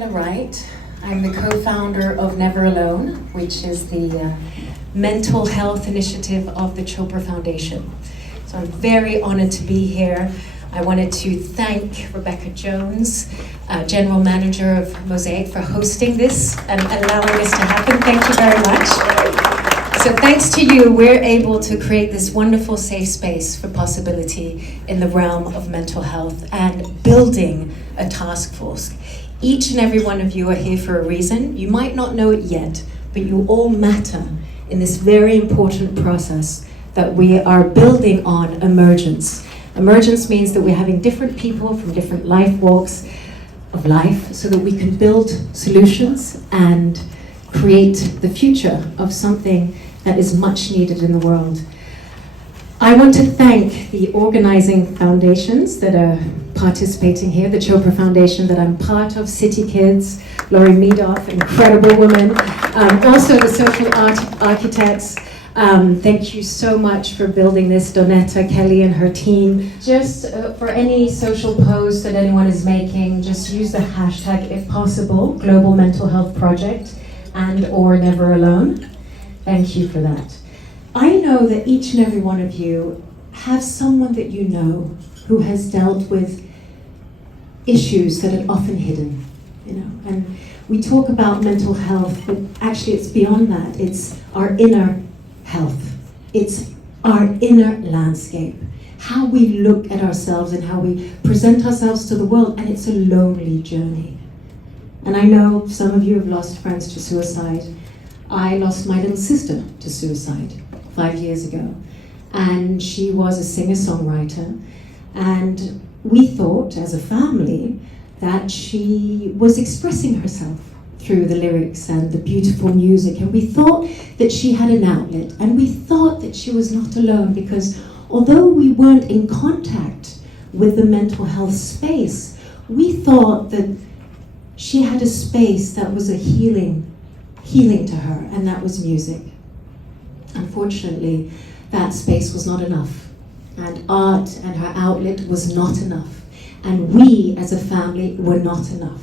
Gabriella Wright. I'm the co-founder of Never Alone, which is the mental health initiative of the Chopra Foundation. So I'm very honored to be here. I wanted to thank Rebecca Jones, General Manager of Mosaic, for hosting this and allowing this to happen. Thank you very much. So thanks to you, we're able to create this wonderful safe space for possibility in the realm of mental health and building a task force. Each and every one of you are here for a reason. You might not know it yet, but you all matter in this very important process that we are building on emergence. Emergence means that we're having different people from different life walks of life so that we can build solutions and create the future of something that is much needed in the world. I want to thank the organizing foundations that are participating here, the Chopra Foundation that I'm part of, CityKids, Laurie Meadoff, incredible woman, also the social architects. Thank you so much for building this, Donetta, Kelly and her team. Just for any social post that anyone is making, just use the hashtag, if possible, Global Mental Health Project and or Never Alone. Thank you for that. I know that each and every one of you have someone that you know who has dealt with issues that are often hidden, and we talk about mental health, but actually it's beyond that. It's our inner health. It's our inner landscape, how we look at ourselves and how we present ourselves to the world, and it's a lonely journey. And I know some of you have lost friends to suicide. I lost my little sister to suicide 5 years ago, and she was a singer-songwriter, and we thought as a family that she was expressing herself through the lyrics and the beautiful music, and we thought that she had an outlet, and we thought that she was not alone, because although we weren't in contact with the mental health space, we thought that she had a space that was a healing to her, and that was music. Unfortunately, that space was not enough, and art and her outlet was not enough, and we as a family were not enough,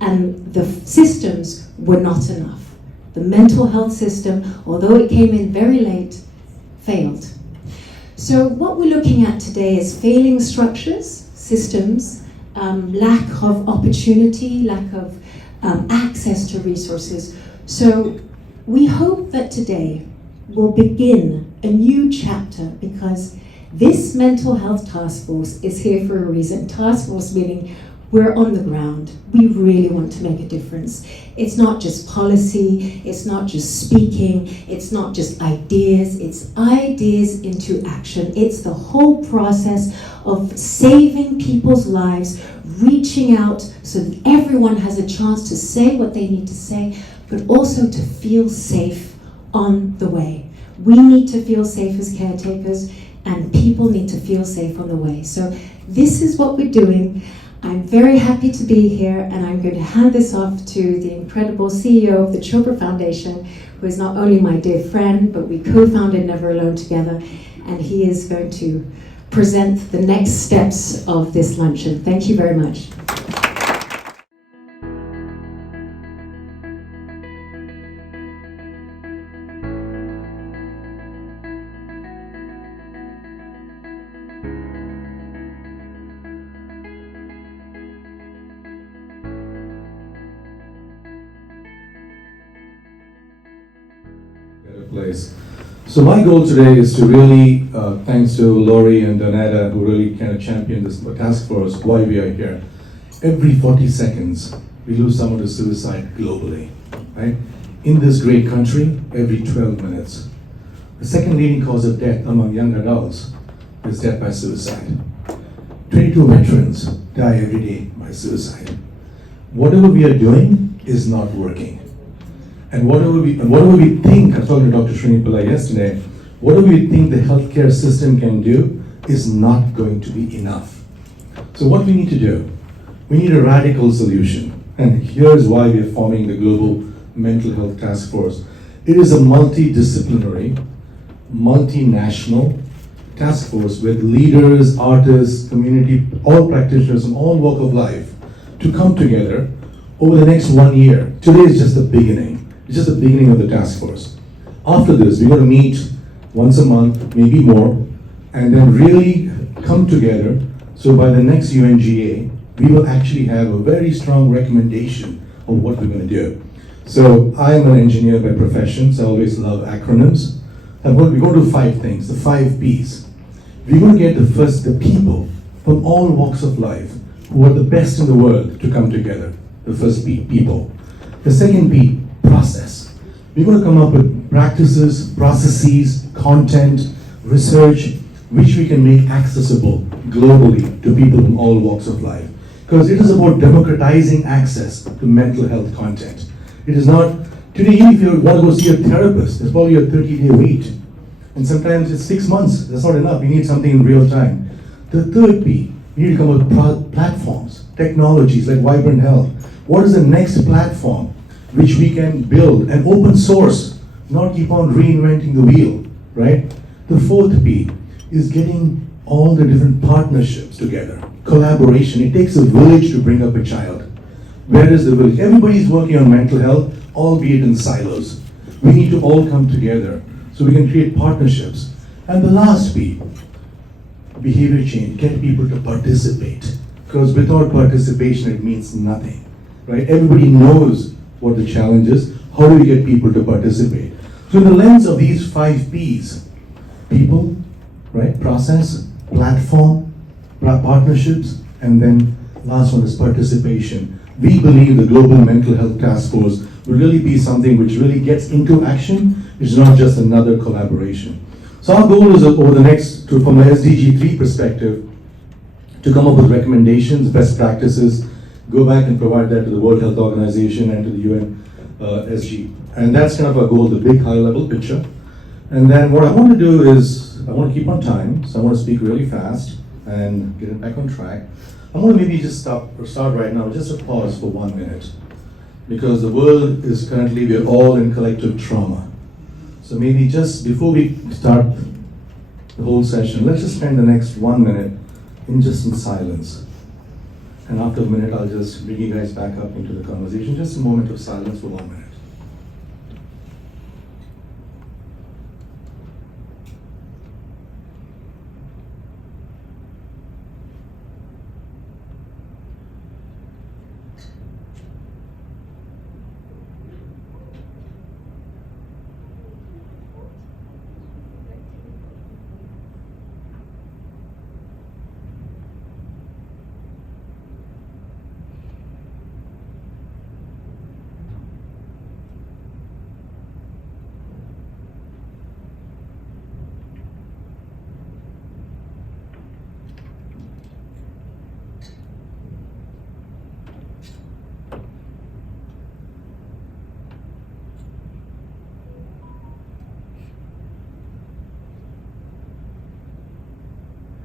and the systems were not enough. The mental health system, although it came in very late, failed. So what we're looking at today is failing structures, systems, lack of opportunity, lack of access to resources. So we hope that today will begin a new chapter, because this mental health task force is here for a reason. Task force meaning we're on the ground. We really want to make a difference. It's not just policy, it's not just speaking, it's not just ideas, it's ideas into action. It's the whole process of saving people's lives, reaching out so that everyone has a chance to say what they need to say, but also to feel safe on the way. We need to feel safe as caretakers, and people need to feel safe on the way. So this is what we're doing. I'm very happy to be here, and I'm going to hand this off to the incredible CEO of the Chopra Foundation, who is not only my dear friend, but we co-founded Never Alone together, and he is going to present the next steps of this luncheon. Thank you very much. Place. So my goal today is to really, thanks to Laurie and Donetta, who really kind of championed this task force, why we are here. Every 40 seconds, we lose someone to suicide globally, right? In this great country, every 12 minutes. The second leading cause of death among young adults is death by suicide. 22 veterans die every day by suicide. Whatever we are doing is not working. And whatever we think, I was talking to Dr. Srini Pillai yesterday, whatever we think the healthcare system can do is not going to be enough. So what we need to do, we need a radical solution. And here's why we are forming the Global Mental Health Task Force. It is a multidisciplinary, multinational task force with leaders, artists, community, all practitioners from all walk of life to come together over the next 1 year. Today is just the beginning. It's just the beginning of the task force. After this, we're going to meet once a month, maybe more, and then really come together. So by the next UNGA, we will actually have a very strong recommendation of what we're going to do. So I am an engineer by profession, so I always love acronyms. We're going to do 5 things, the 5 Ps. We're going to get the people from all walks of life who are the best in the world to come together. The first P, people. The second P, process. We're going to come up with practices, processes, content, research, which we can make accessible globally to people from all walks of life. Because it is about democratizing access to mental health content. It is not, today even if you want to go see a therapist, there's probably a 30-day wait. And sometimes it's 6 months, that's not enough, we need something in real time. The third P, we need to come up with platforms, technologies like Vibrant Health. What is the next platform which we can build and open source, not keep on reinventing the wheel, right? The fourth P is getting all the different partnerships together, collaboration. It takes a village to bring up a child. Where is the village? Everybody's working on mental health, albeit in silos. We need to all come together so we can create partnerships. And the last P, behavior change, get people to participate. Because without participation, it means nothing, right? Everybody knows what the challenge is. How do we get people to participate? So in the lens of these 5 Ps, people, right, process, platform, partnerships, and then last one is participation. We believe the Global Mental Health Task Force will really be something which really gets into action. It's not just another collaboration. So our goal is over the next, from the SDG 3 perspective, to come up with recommendations, best practices, go back and provide that to the World Health Organization and to the UN SG. And that's kind of our goal, the big high-level picture. And then what I want to do is, I want to keep on time, so I want to speak really fast and get it back on track. I want to maybe just start right now, just a pause for 1 minute. Because the world is currently, we're all in collective trauma. So maybe just before we start the whole session, let's just spend the next 1 minute in silence. And after a minute, I'll just bring you guys back up into the conversation. Just a moment of silence for 1 minute.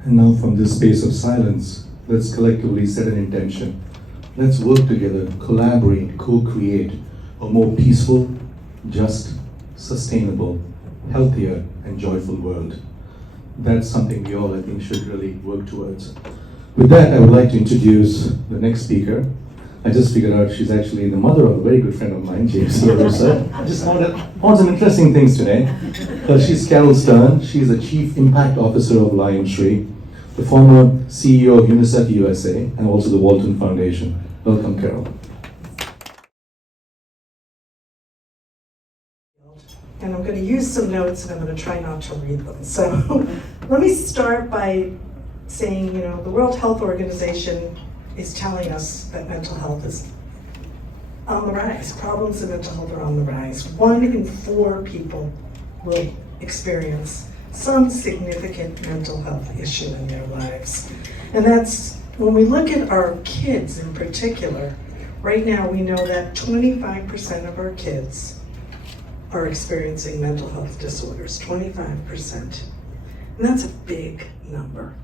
And now from this space of silence, let's collectively set an intention. Let's work together, collaborate, co-create a more peaceful, just, sustainable, healthier, and joyful world. That's something we all, I think, should really work towards. With that, I would like to introduce the next speaker. I just figured out she's actually the mother of a very good friend of mine, James. I just found some interesting things today. She's Caryl Stern. She's the Chief Impact Officer of LionTree, the former CEO of UNICEF USA, and also the Walton Foundation. Welcome, Caryl. And I'm going to use some notes and I'm going to try not to read them. So let me start by saying, the World Health Organization is telling us that mental health is on the rise. Problems in mental health are on the rise. 1 in 4 people will experience some significant mental health issue in their lives. And that's, when we look at our kids in particular, right now we know that 25% of our kids are experiencing mental health disorders, 25%. And that's a big number.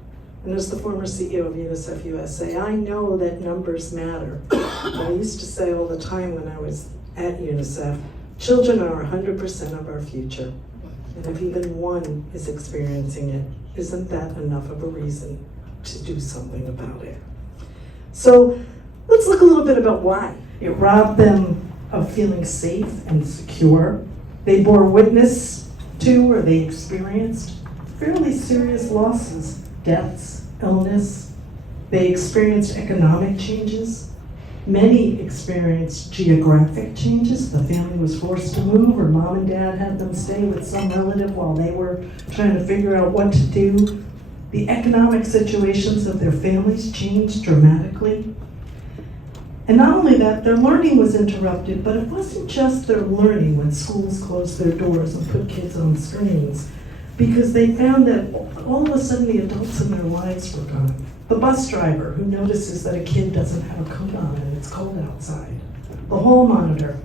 And as the former CEO of UNICEF USA, I know that numbers matter. I used to say all the time when I was at UNICEF, children are 100% of our future. And if even 1 is experiencing it, isn't that enough of a reason to do something about it? So let's look a little bit about why. It robbed them of feeling safe and secure. They bore witness to, or they experienced, fairly serious losses, deaths, illness. They experienced economic changes. Many experienced geographic changes. The family was forced to move, or mom and dad had them stay with some relative while they were trying to figure out what to do. The economic situations of their families changed dramatically. And not only that, their learning was interrupted, but it wasn't just their learning when schools closed their doors and put kids on screens, because they found that all of a sudden the adults in their lives were gone. The bus driver who notices that a kid doesn't have a coat on and it's cold outside. The hall monitor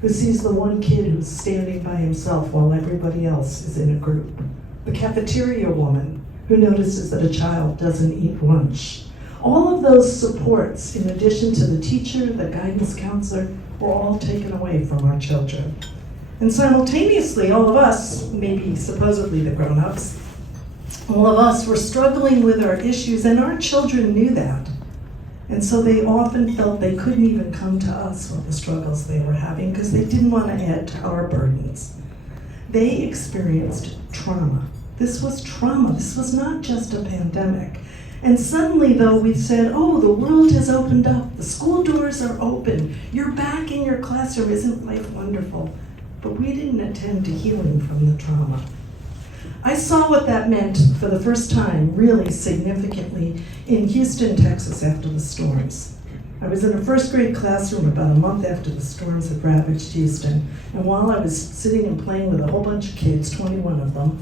who sees the one kid who's standing by himself while everybody else is in a group. The cafeteria woman who notices that a child doesn't eat lunch. All of those supports, in addition to the teacher, the guidance counselor, were all taken away from our children. And simultaneously, all of us, maybe supposedly the grown-ups, all of us were struggling with our issues, and our children knew that. And so they often felt they couldn't even come to us with the struggles they were having because they didn't want to add to our burdens. They experienced trauma. This was trauma. This was not just a pandemic. And suddenly, though, we said, oh, the world has opened up. The school doors are open. You're back in your classroom. Isn't life wonderful? But we didn't attend to healing from the trauma. I saw what that meant for the first time, really significantly, in Houston, Texas, after the storms. I was in a first grade classroom about a month after the storms had ravaged Houston. And while I was sitting and playing with a whole bunch of kids, 21 of them,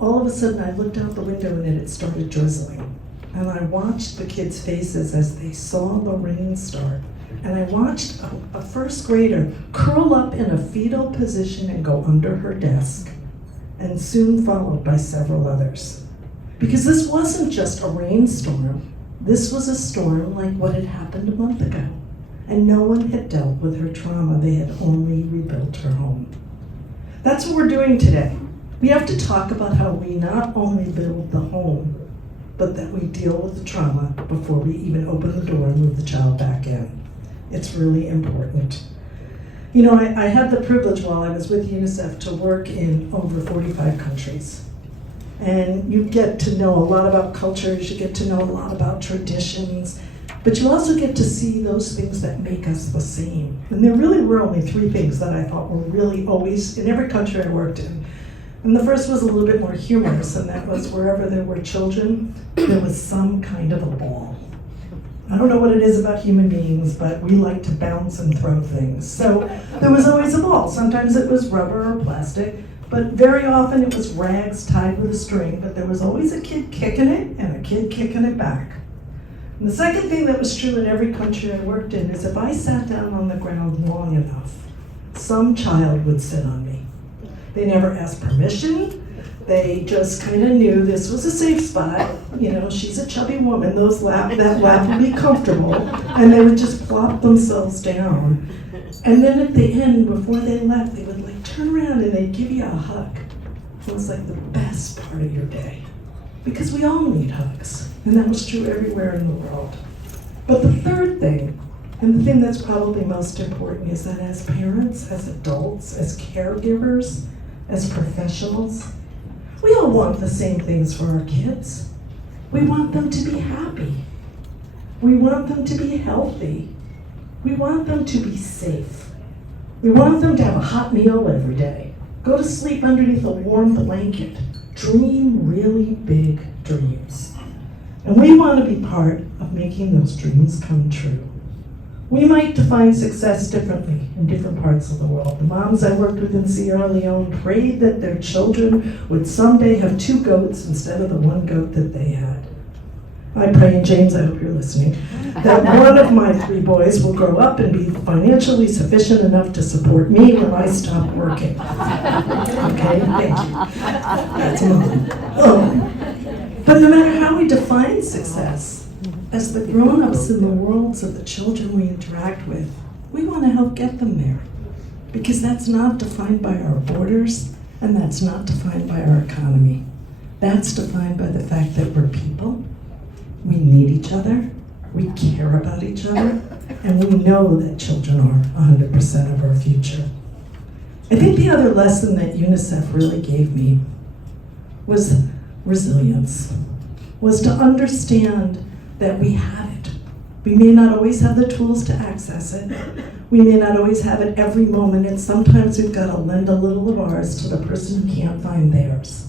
all of a sudden I looked out the window and it had started drizzling. And I watched the kids' faces as they saw the rain start. And I watched a first grader curl up in a fetal position and go under her desk, and soon followed by several others. Because this wasn't just a rainstorm. This was a storm like what had happened a month ago. And no one had dealt with her trauma. They had only rebuilt her home. That's what we're doing today. We have to talk about how we not only build the home, but that we deal with the trauma before we even open the door and move the child back in. It's really important. You know, I had the privilege while I was with UNICEF to work in over 45 countries. And you get to know a lot about cultures, you get to know a lot about traditions, but you also get to see those things that make us the same. And there really were only 3 things that I thought were really always, in every country I worked in. And the first was a little bit more humorous, and that was wherever there were children, there was some kind of a ball. I don't know what it is about human beings, but we like to bounce and throw things. So there was always a ball. Sometimes it was rubber or plastic, but very often it was rags tied with a string, but there was always a kid kicking it and a kid kicking it back. And the second thing that was true in every country I worked in is if I sat down on the ground long enough, some child would sit on me. They never asked permission. They just kind of knew this was a safe spot. You know, she's a chubby woman. That lap would be comfortable. And they would just plop themselves down. And then at the end, before they left, they would like turn around and they'd give you a hug. It was like the best part of your day. Because we all need hugs. And that was true everywhere in the world. But the third thing, and the thing that's probably most important, is that as parents, as adults, as caregivers, as professionals, we all want the same things for our kids. We want them to be happy. We want them to be healthy. We want them to be safe. We want them to have a hot meal every day. Go to sleep underneath a warm blanket. Dream really big dreams. And we want to be part of making those dreams come true. We might define success differently in different parts of the world. The moms I worked with in Sierra Leone prayed that their children would someday have 2 goats instead of the 1 goat that they had. I pray, and James, I hope you're listening, that one of my 3 boys will grow up and be financially sufficient enough to support me when I stop working. Okay, thank you. That's Mom. But no matter how we define success, as the grown-ups in the worlds of the children we interact with, we want to help get them there. Because that's not defined by our borders, and that's not defined by our economy. That's defined by the fact that we're people, we need each other, we care about each other, And we know that children are 100% of our future. I think the other lesson that UNICEF really gave me was resilience, was to understand that we have it. We may not always have the tools to access it. We may not always have it every moment, and sometimes we've got to lend a little of ours to the person who can't find theirs.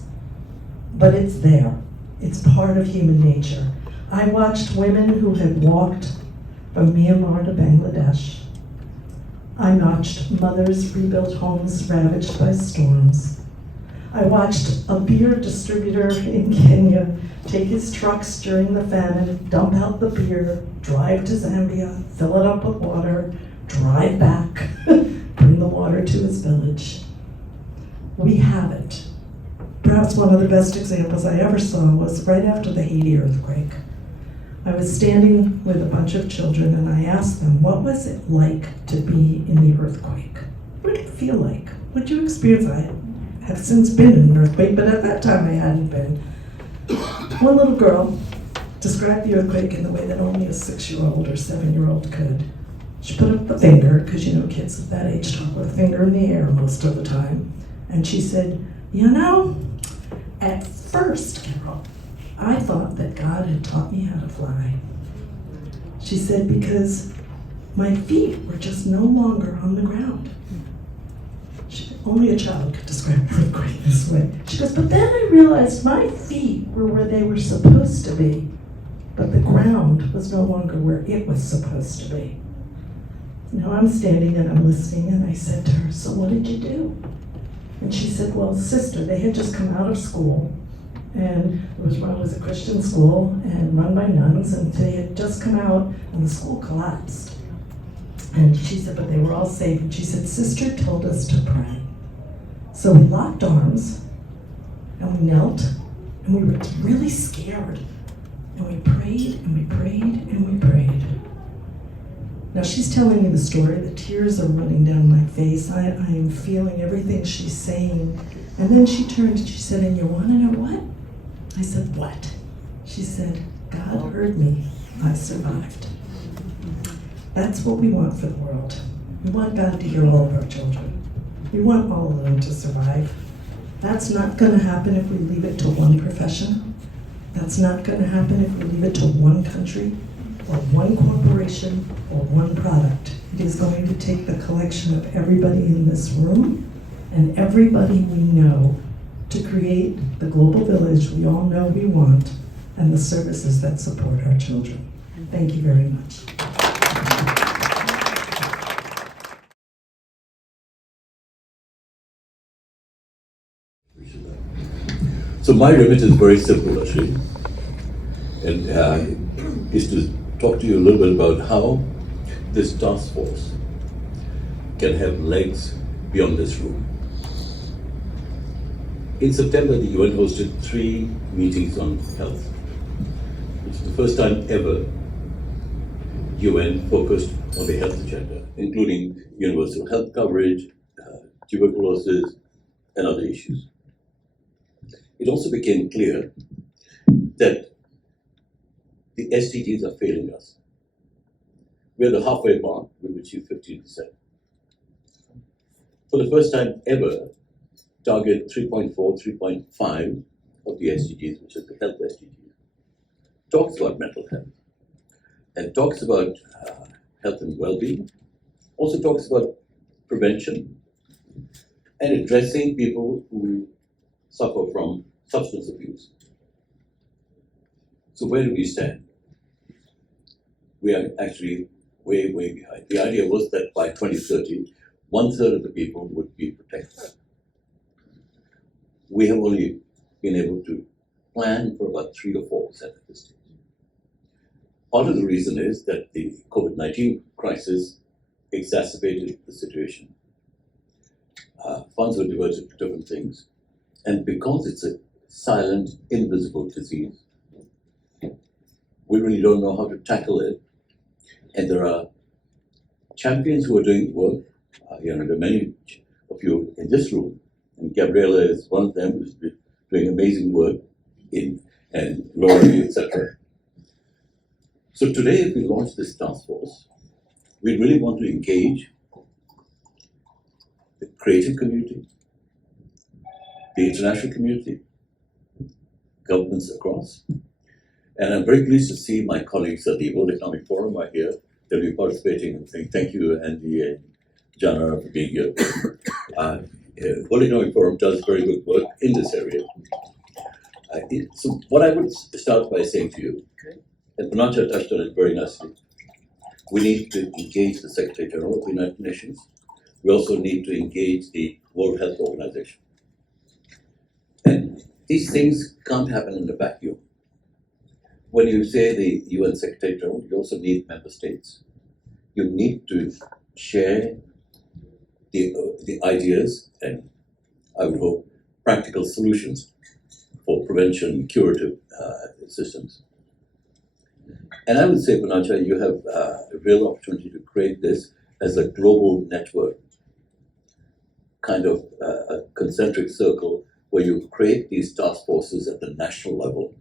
But it's there. It's part of human nature. I watched women who had walked from Myanmar to Bangladesh. I watched mothers rebuild homes ravaged by storms. I watched a beer distributor in Kenya take his trucks during the famine, dump out the beer, drive to Zambia, fill it up with water, drive back, bring the water to his village. We have it. Perhaps one of the best examples I ever saw was right after the Haiti earthquake. I was standing with a bunch of children and I asked them, what was it like to be in the earthquake? What did it feel like? What did you experience? I have since been in an earthquake, but at that time I hadn't been. One little girl described the earthquake in the way that only a 6-year-old or 7-year-old could. She put up the finger, because you know kids at that age talk with a finger in the air most of the time, and she said, you know, at first, Caryl, I thought that God had taught me how to fly. She said, because my feet were just no longer on the ground. Only a child could describe an earthquake this way. She goes, but then I realized my feet were where they were supposed to be, but the ground was no longer where it was supposed to be. Now I'm standing and I'm listening, and I said to her, so what did you do? And she said, well, sister, they had just come out of school, and it was a Christian school and run by nuns, and they had just come out and the school collapsed. And she said, but they were all safe. And she said, sister told us to pray. So we locked arms and we knelt and we were really scared. And we prayed and we prayed and we prayed. Now she's telling me the story. The tears are running down my face. I am feeling everything she's saying. And then she turned and she said, and you want to know what? I said, what? She said, God heard me. I survived. That's what we want for the world. We want God to hear all of our children. We want all of them to survive. That's not going to happen if we leave it to one profession. That's not going to happen if we leave it to one country or one corporation or one product. It is going to take the collection of everybody in this room and everybody we know to create the global village we all know we want and the services that support our children. Thank you very much. So my remit is very simple, actually, and is to talk to you a little bit about how this task force can have legs beyond this room. In September, the UN hosted 3 meetings on health. It's the first time ever UN focused on the health agenda, including universal health coverage, tuberculosis, and other issues. It also became clear that the SDGs are failing us. We're the halfway mark, we've achieved 15%. For the first time ever, target 3.4, 3.5 of the SDGs, which is the health SDGs, talks about mental health and talks about health and well-being, also talks about prevention and addressing people who suffer from substance abuse. So where do we stand? We are actually way, way behind. The idea was that by 2030, 1/3 of the people would be protected. We have only been able to plan for about 3 or 4% at this stage. Part of the reason is that the COVID-19 crisis exacerbated the situation. Funds were diverted to different things. And because it's a silent, invisible disease, we really don't know how to tackle it. And there are champions who are doing work. There are many of you in this room, and Gabriella is one of them who's been doing amazing work and Laurie, etc. So today we launched this task force we really want to engage the creative community, the international community, governments across. And I'm very pleased to see my colleagues at the World Economic Forum are here. They'll be participating and saying thank you, Andy and Jana, for being here. World Economic Forum does very good work in this area. So what I would start by saying to you, and Poonacha touched on it very nicely, we need to engage the Secretary General of the United Nations. We also need to engage the World Health Organization. And these things can't happen in a vacuum. When you say the UN Secretary General, you also need member states. You need to share the ideas and, I would hope, practical solutions for prevention and curative systems. And I would say, Poonacha, you have a real opportunity to create this as a global network, kind of a concentric circle where you create these task forces at the national level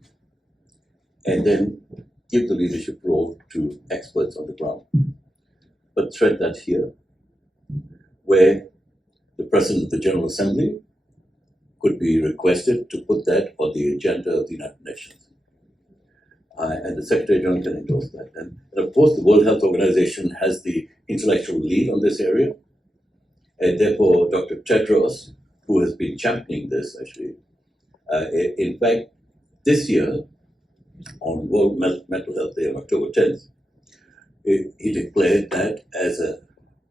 and then give the leadership role to experts on the ground. But thread that here, where the President of the General Assembly could be requested to put that on the agenda of the United Nations. And the Secretary General can endorse that. And of course, the World Health Organization has the intellectual lead on this area. And therefore, Dr. Tedros, who has been championing this actually, in fact, this year, on World Mental Health Day on October 10th, he declared that as a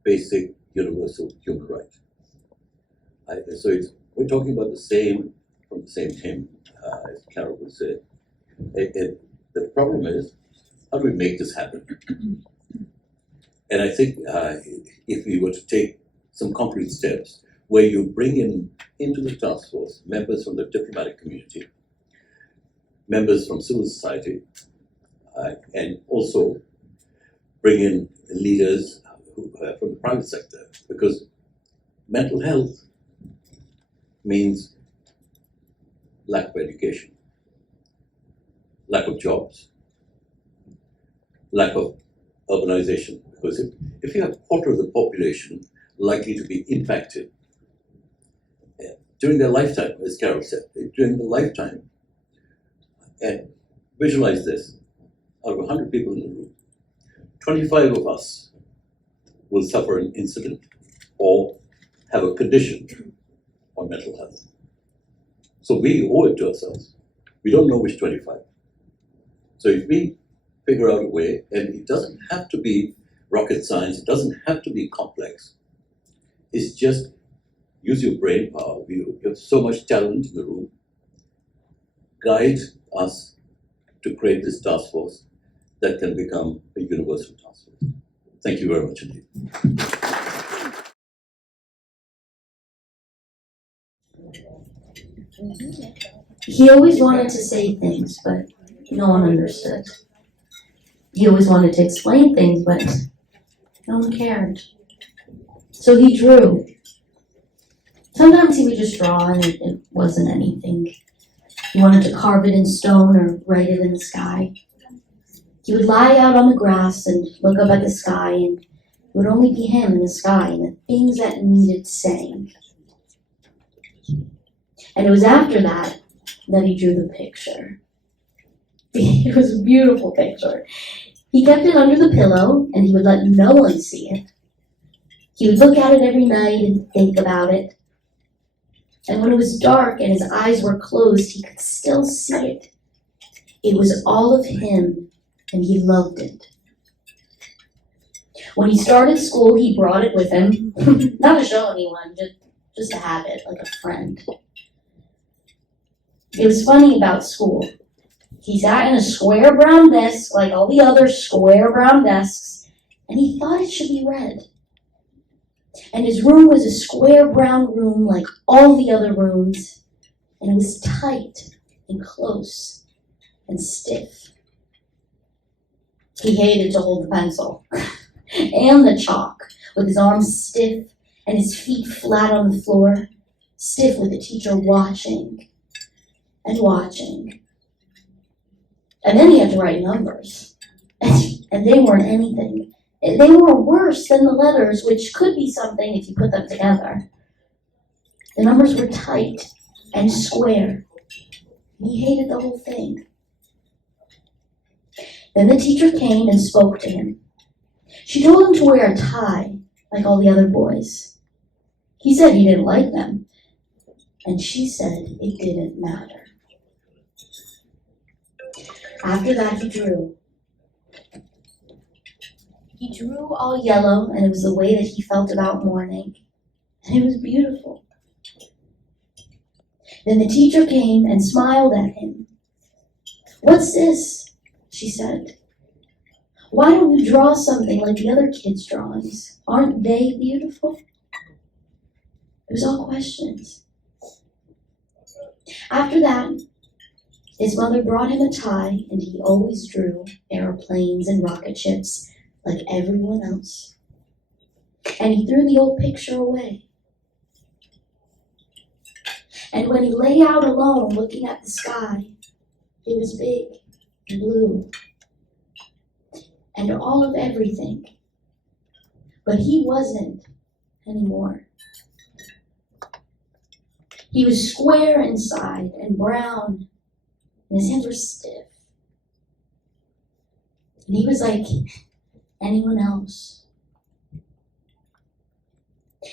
basic universal human right. So we're talking about the same, from the same hymn, as Caryl would say. The problem is, how do we make this happen? And I think if we were to take some concrete steps where you bring into the task force members from the diplomatic community, members from civil society, and also bring in leaders from the private sector, because mental health means lack of education, lack of jobs, lack of urbanization. Because if you have a quarter of the population likely to be impacted during their lifetime, as Caryl said, during the lifetime, and visualize this, out of 100 people in the room, 25 of us will suffer an incident or have a condition on mental health. So we owe it to ourselves. We don't know which 25. So if we figure out a way, and it doesn't have to be rocket science, it doesn't have to be complex, it's just use your brain power. You have so much talent in the room. Guide us to create this task force that can become a universal task force. Thank you very much indeed. He always wanted to say things, but no one understood. He always wanted to explain things, but no one cared. So he drew. Sometimes he would just draw and it wasn't anything. He wanted to carve it in stone or write it in the sky. He would lie out on the grass and look up at the sky, and it would only be him in the sky and the things that needed saying. And it was after that he drew the picture. It was a beautiful picture. He kept it under the pillow and he would let no one see it. He would look at it every night and think about it. And when it was dark and his eyes were closed, he could still see it. It was all of him, and he loved it. When he started school, he brought it with him, not to show anyone, just to have it, like a friend. It was funny about school. He sat in a square brown desk, like all the other square brown desks, and he thought it should be red. And his room was a square brown room like all the other rooms, and it was tight and close and stiff. He hated to hold the pencil and the chalk, with his arms stiff and his feet flat on the floor, stiff with the teacher watching and watching. And then he had to write numbers, and they weren't anything They were worse than the letters, which could be something if you put them together. The numbers were tight and square. He hated the whole thing. Then the teacher came and spoke to him. She told him to wear a tie, like all the other boys. He said he didn't like them, and she said it didn't matter. After that, he drew. He drew all yellow, and it was the way that he felt about morning, and it was beautiful. Then the teacher came and smiled at him. "What's this?" she said. "Why don't you draw something like the other kids' drawings? Aren't they beautiful?" It was all questions. After that, his mother brought him a tie, and he always drew airplanes and rocket ships like everyone else. And he threw the old picture away. And when he lay out alone looking at the sky, it was big and blue and all of everything. But he wasn't anymore. He was square inside and brown, and his hands were stiff. And he was like anyone else.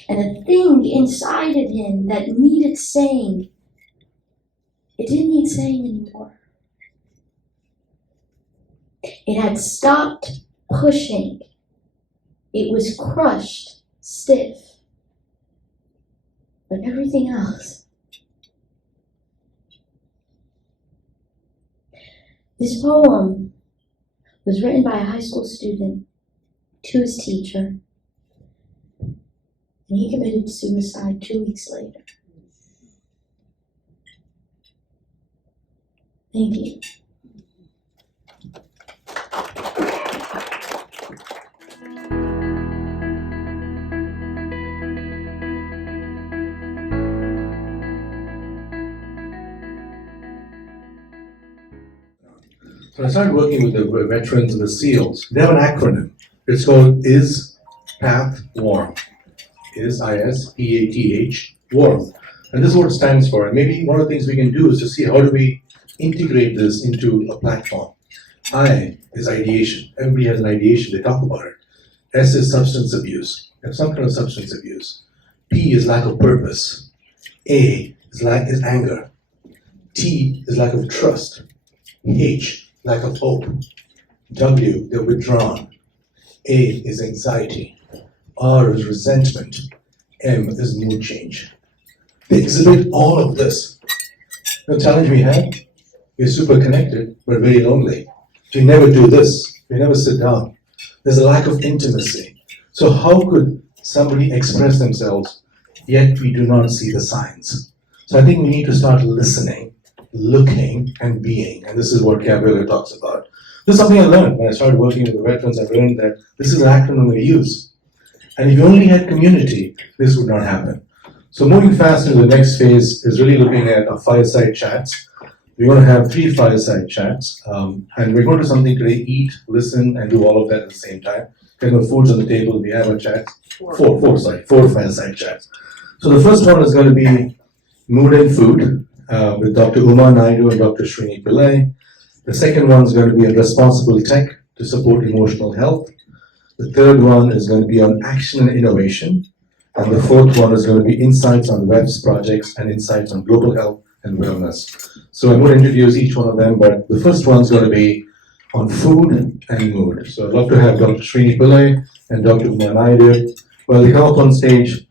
And a thing inside of him that needed saying, it didn't need saying anymore. It had stopped pushing. It was crushed, stiff, like everything else. This poem was written by a high school student to his teacher, and he committed suicide 2 weeks later. Thank you. So I started working with the veterans and the SEALs. They have an acronym. It's called IS Path Warm. IS, I-S-P-A-T-H, Warm. And this is what it stands for. And maybe one of the things we can do is to see how do we integrate this into a platform. I is ideation. Everybody has an ideation. They talk about it. S is substance abuse. They have some kind of substance abuse. P is lack of purpose. A is anger. T is lack of trust. H, lack of hope. W, they're withdrawn. A is anxiety. R is resentment. M is mood change. They exhibit all of this. The challenge we have, we're super connected, but very lonely. We never do this. We never sit down. There's a lack of intimacy. So how could somebody express themselves, yet we do not see the signs? So I think we need to start listening, looking, and being. And this is what Gabriella talks about. This is something I learned when I started working with the veterans. I learned that this is an acronym we use. And if you only had community, this would not happen. So moving fast into the next phase is really looking at our fireside chats. We're going to have 3 fireside chats. And we're going to do something today, eat, listen, and do all of that at the same time. We've got food's on the table, we have our chats. Four fireside chats. So the first one is going to be mood and food with Dr. Uma Naidu and Dr. Srini Pillai. The second one is going to be on responsible tech to support emotional health. The third one is going to be on action and innovation. And the fourth one is going to be insights on WEF's projects and insights on global health and wellness. So I'm going to introduce each one of them, but the first one's going to be on food and mood. So I'd love to have Dr. Srini Pillai and Dr. Uma Naidu. Well, they come up on stage.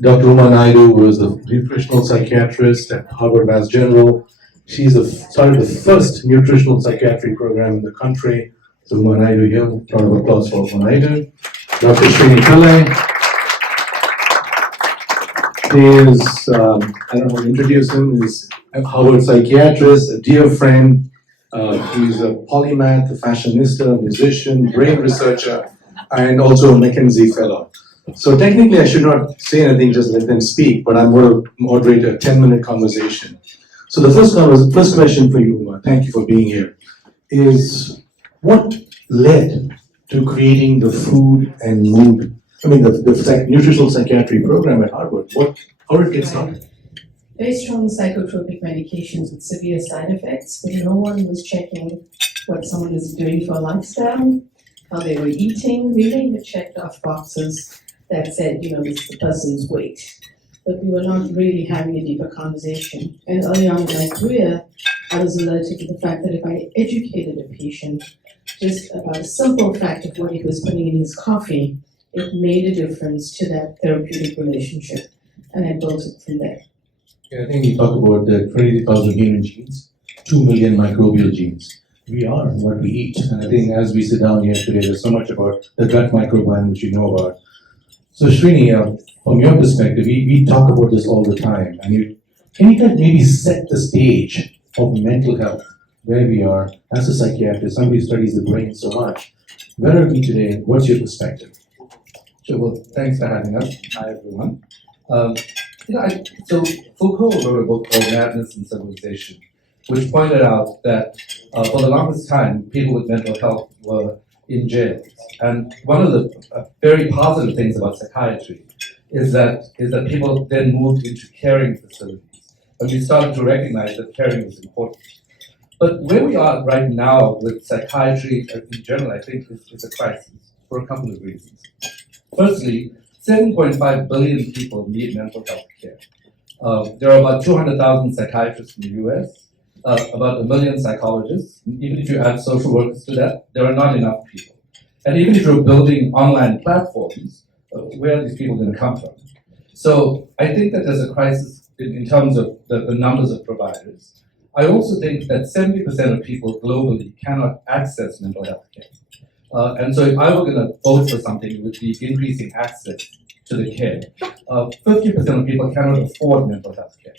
Dr. Uma Naidu was the nutritional psychiatrist at Harvard Mass General. She's started the first nutritional psychiatry program in the country. So Uma Naidu here, round of applause for Uma Naidu. Dr. Srini Pillai is, I don't want to introduce him, is a Harvard psychiatrist, a dear friend. He's a polymath, a fashionista, a musician, brain researcher, and also a McKinsey fellow. So technically I should not say anything, just let them speak, but I'm going to moderate a 10-minute conversation. So the first question for you, Uma, thank you for being here, is what led to creating the food and mood, the nutritional psychiatry program at Harvard? How did it get started? Very strong psychotropic medications with severe side effects, but no one was checking what someone was doing for a lifestyle, how they were eating. We even checked off boxes that said, this is the person's weight. But we were not really having a deeper conversation. And early on in my career, I was alerted to the fact that if I educated a patient just about a simple fact of what he was putting in his coffee, it made a difference to that therapeutic relationship. And I built it from there. Yeah, I think we talk about the 20,000 human genes, 2 million microbial genes. We are what we eat. And I think as we sit down here today, there's so much about the gut microbiome which we know about. So Srini, from your perspective, we talk about this all the time. And can you maybe set the stage of mental health, where we are as a psychiatrist, somebody who studies the brain so much? Where are we today? What's your perspective? Sure, well, thanks for having us. Hi, everyone. So Foucault wrote a book called Madness and Civilization, which pointed out that for the longest time, people with mental health were in jails. And one of the very positive things about psychiatry is that people then moved into caring facilities. And we started to recognize that caring was important. But where we are right now with psychiatry in general, I think is a crisis for a couple of reasons. Firstly, 7.5 billion people need mental health care. There are about 200,000 psychiatrists in the US, about 1 million psychologists. Even if you add social workers to that, there are not enough people. And even if you're building online platforms, where are these people going to come from? So I think that there's a crisis in terms of the numbers of providers. I also think that 70% of people globally cannot access mental health care. And so if I were going to vote for something, it would be increasing access to the care. 50% of people cannot afford mental health care.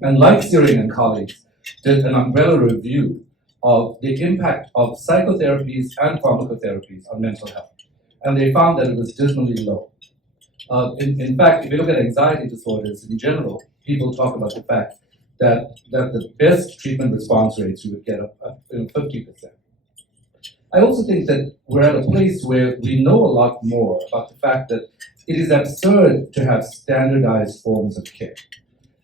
And like Syrian and colleagues, did an umbrella review of the impact of psychotherapies and pharmacotherapies on mental health. And they found that it was dismally low. In fact, if you look at anxiety disorders in general, people talk about the fact that the best treatment response rates you would get up 50%. I also think that we're at a place where we know a lot more about the fact that it is absurd to have standardized forms of care.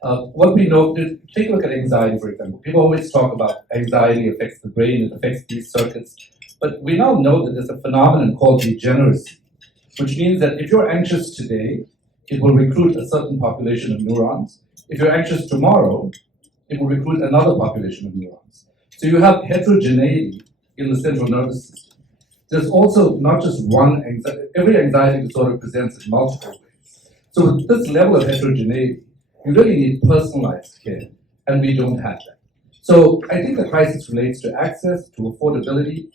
What we know, take a look at anxiety, for example. People always talk about anxiety affects the brain, it affects these circuits. But we now know that there's a phenomenon called degeneracy, which means that if you're anxious today, it will recruit a certain population of neurons. If you're anxious tomorrow, it will recruit another population of neurons. So you have heterogeneity in the central nervous system. There's also not just one anxiety, every anxiety disorder presents in multiple ways. So with this level of heterogeneity, you really need personalized care, and we don't have that. So I think the crisis relates to access, to affordability.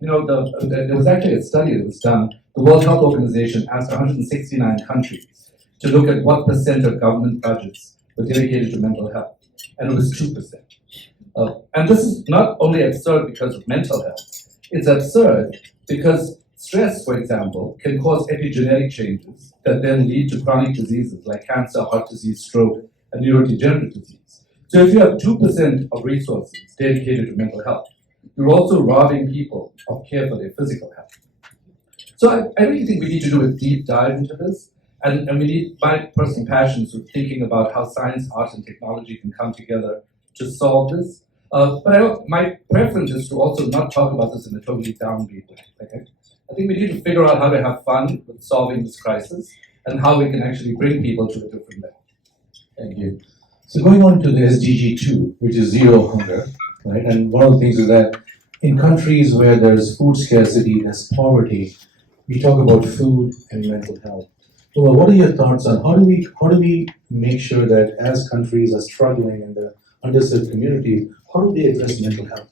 There was actually a study that was done. The World Health Organization asked 169 countries to look at what percent of government budgets were dedicated to mental health, and it was 2%. And this is not only absurd because of mental health, it's absurd because stress, for example, can cause epigenetic changes that then lead to chronic diseases like cancer, heart disease, stroke, and neurodegenerative disease. So if you have 2% of resources dedicated to mental health, you're also robbing people of care for their physical health. So I really think we need to do a deep dive into this, and we need my personal passions of thinking about how science, art, and technology can come together to solve this. But my preference is to also not talk about this in a totally downbeat way. Okay? I think we need to figure out how to have fun with solving this crisis and how we can actually bring people to a different level. Thank you. So going on to the SDG 2, which is zero hunger, right? And one of the things is that in countries where there's food scarcity, there's poverty, we talk about food and mental health. Well, what are your thoughts on how do we make sure that as countries are struggling in the underserved community, how do they address mental health?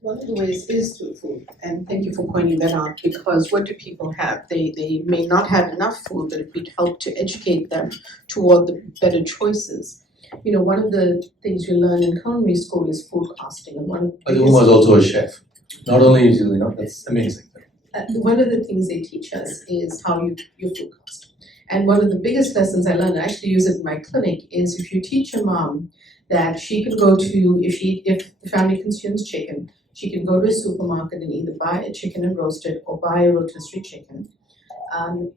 One of the ways is through food, and thank you for pointing that out, because what do people have? They may not have enough food, but if we'd help to educate them toward the better choices. One of the things you learn in culinary school is food costing. And The woman was also a chef. Not only is that's amazing. One of the things they teach us is how you food cost. And one of the biggest lessons I learned, I actually use it in my clinic, is if you teach a mom that she can go to, if the family consumes chicken, She can go to a supermarket and either buy a chicken and roast it or buy a rotisserie chicken.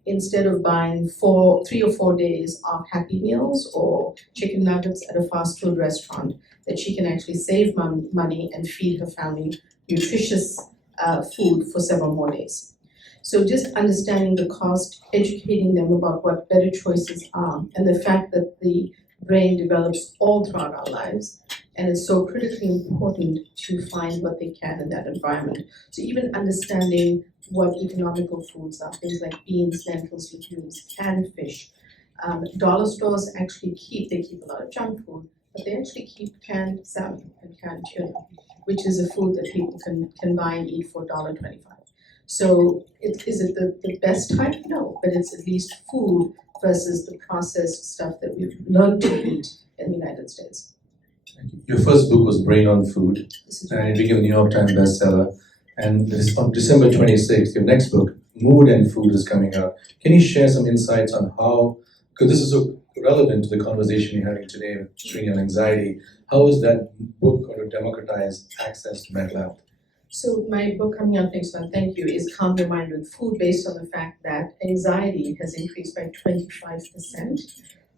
Instead of buying 3 or 4 days of Happy Meals or chicken nuggets at a fast food restaurant, that she can actually save money and feed her family nutritious food for several more days. So just understanding the cost, educating them about what better choices are, and the fact that the brain develops all throughout our lives, and it's so critically important to find what they can in that environment. So even understanding what economical foods are, things like beans, lentils, legumes, canned fish. Dollar stores actually keep a lot of junk food, but they actually keep canned salmon and canned tuna, which is a food that people can buy and eat for $1.25. So is it the best type? No, but it's at least food versus the processed stuff that we've learned to eat in the United States. Your first book was Brain on Food, and it became a New York Times bestseller. And on December 26th, your next book, Mood and Food, is coming out. Can you share some insights on how, because this is so relevant to the conversation you're having today with Srini on anxiety, how is that book going to democratize access to mental health? So my book coming out next month, thank you, is Calm Your Mind with Food, based on the fact that anxiety has increased by 25%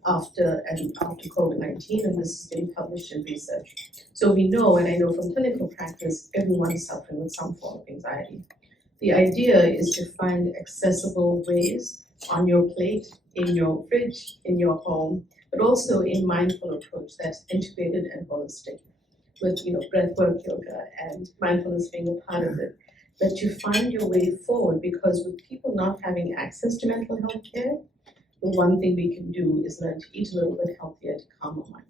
after COVID-19, and this has been published in research. So we know, and I know from clinical practice, everyone is suffering with some form of anxiety. The idea is to find accessible ways on your plate, in your fridge, in your home, but also a mindful approach that's integrated and holistic, with breathwork, yoga, and mindfulness being a part of it. But to find your way forward, because with people not having access to mental health care, the one thing we can do is learn to eat a little bit healthier to calm our mind.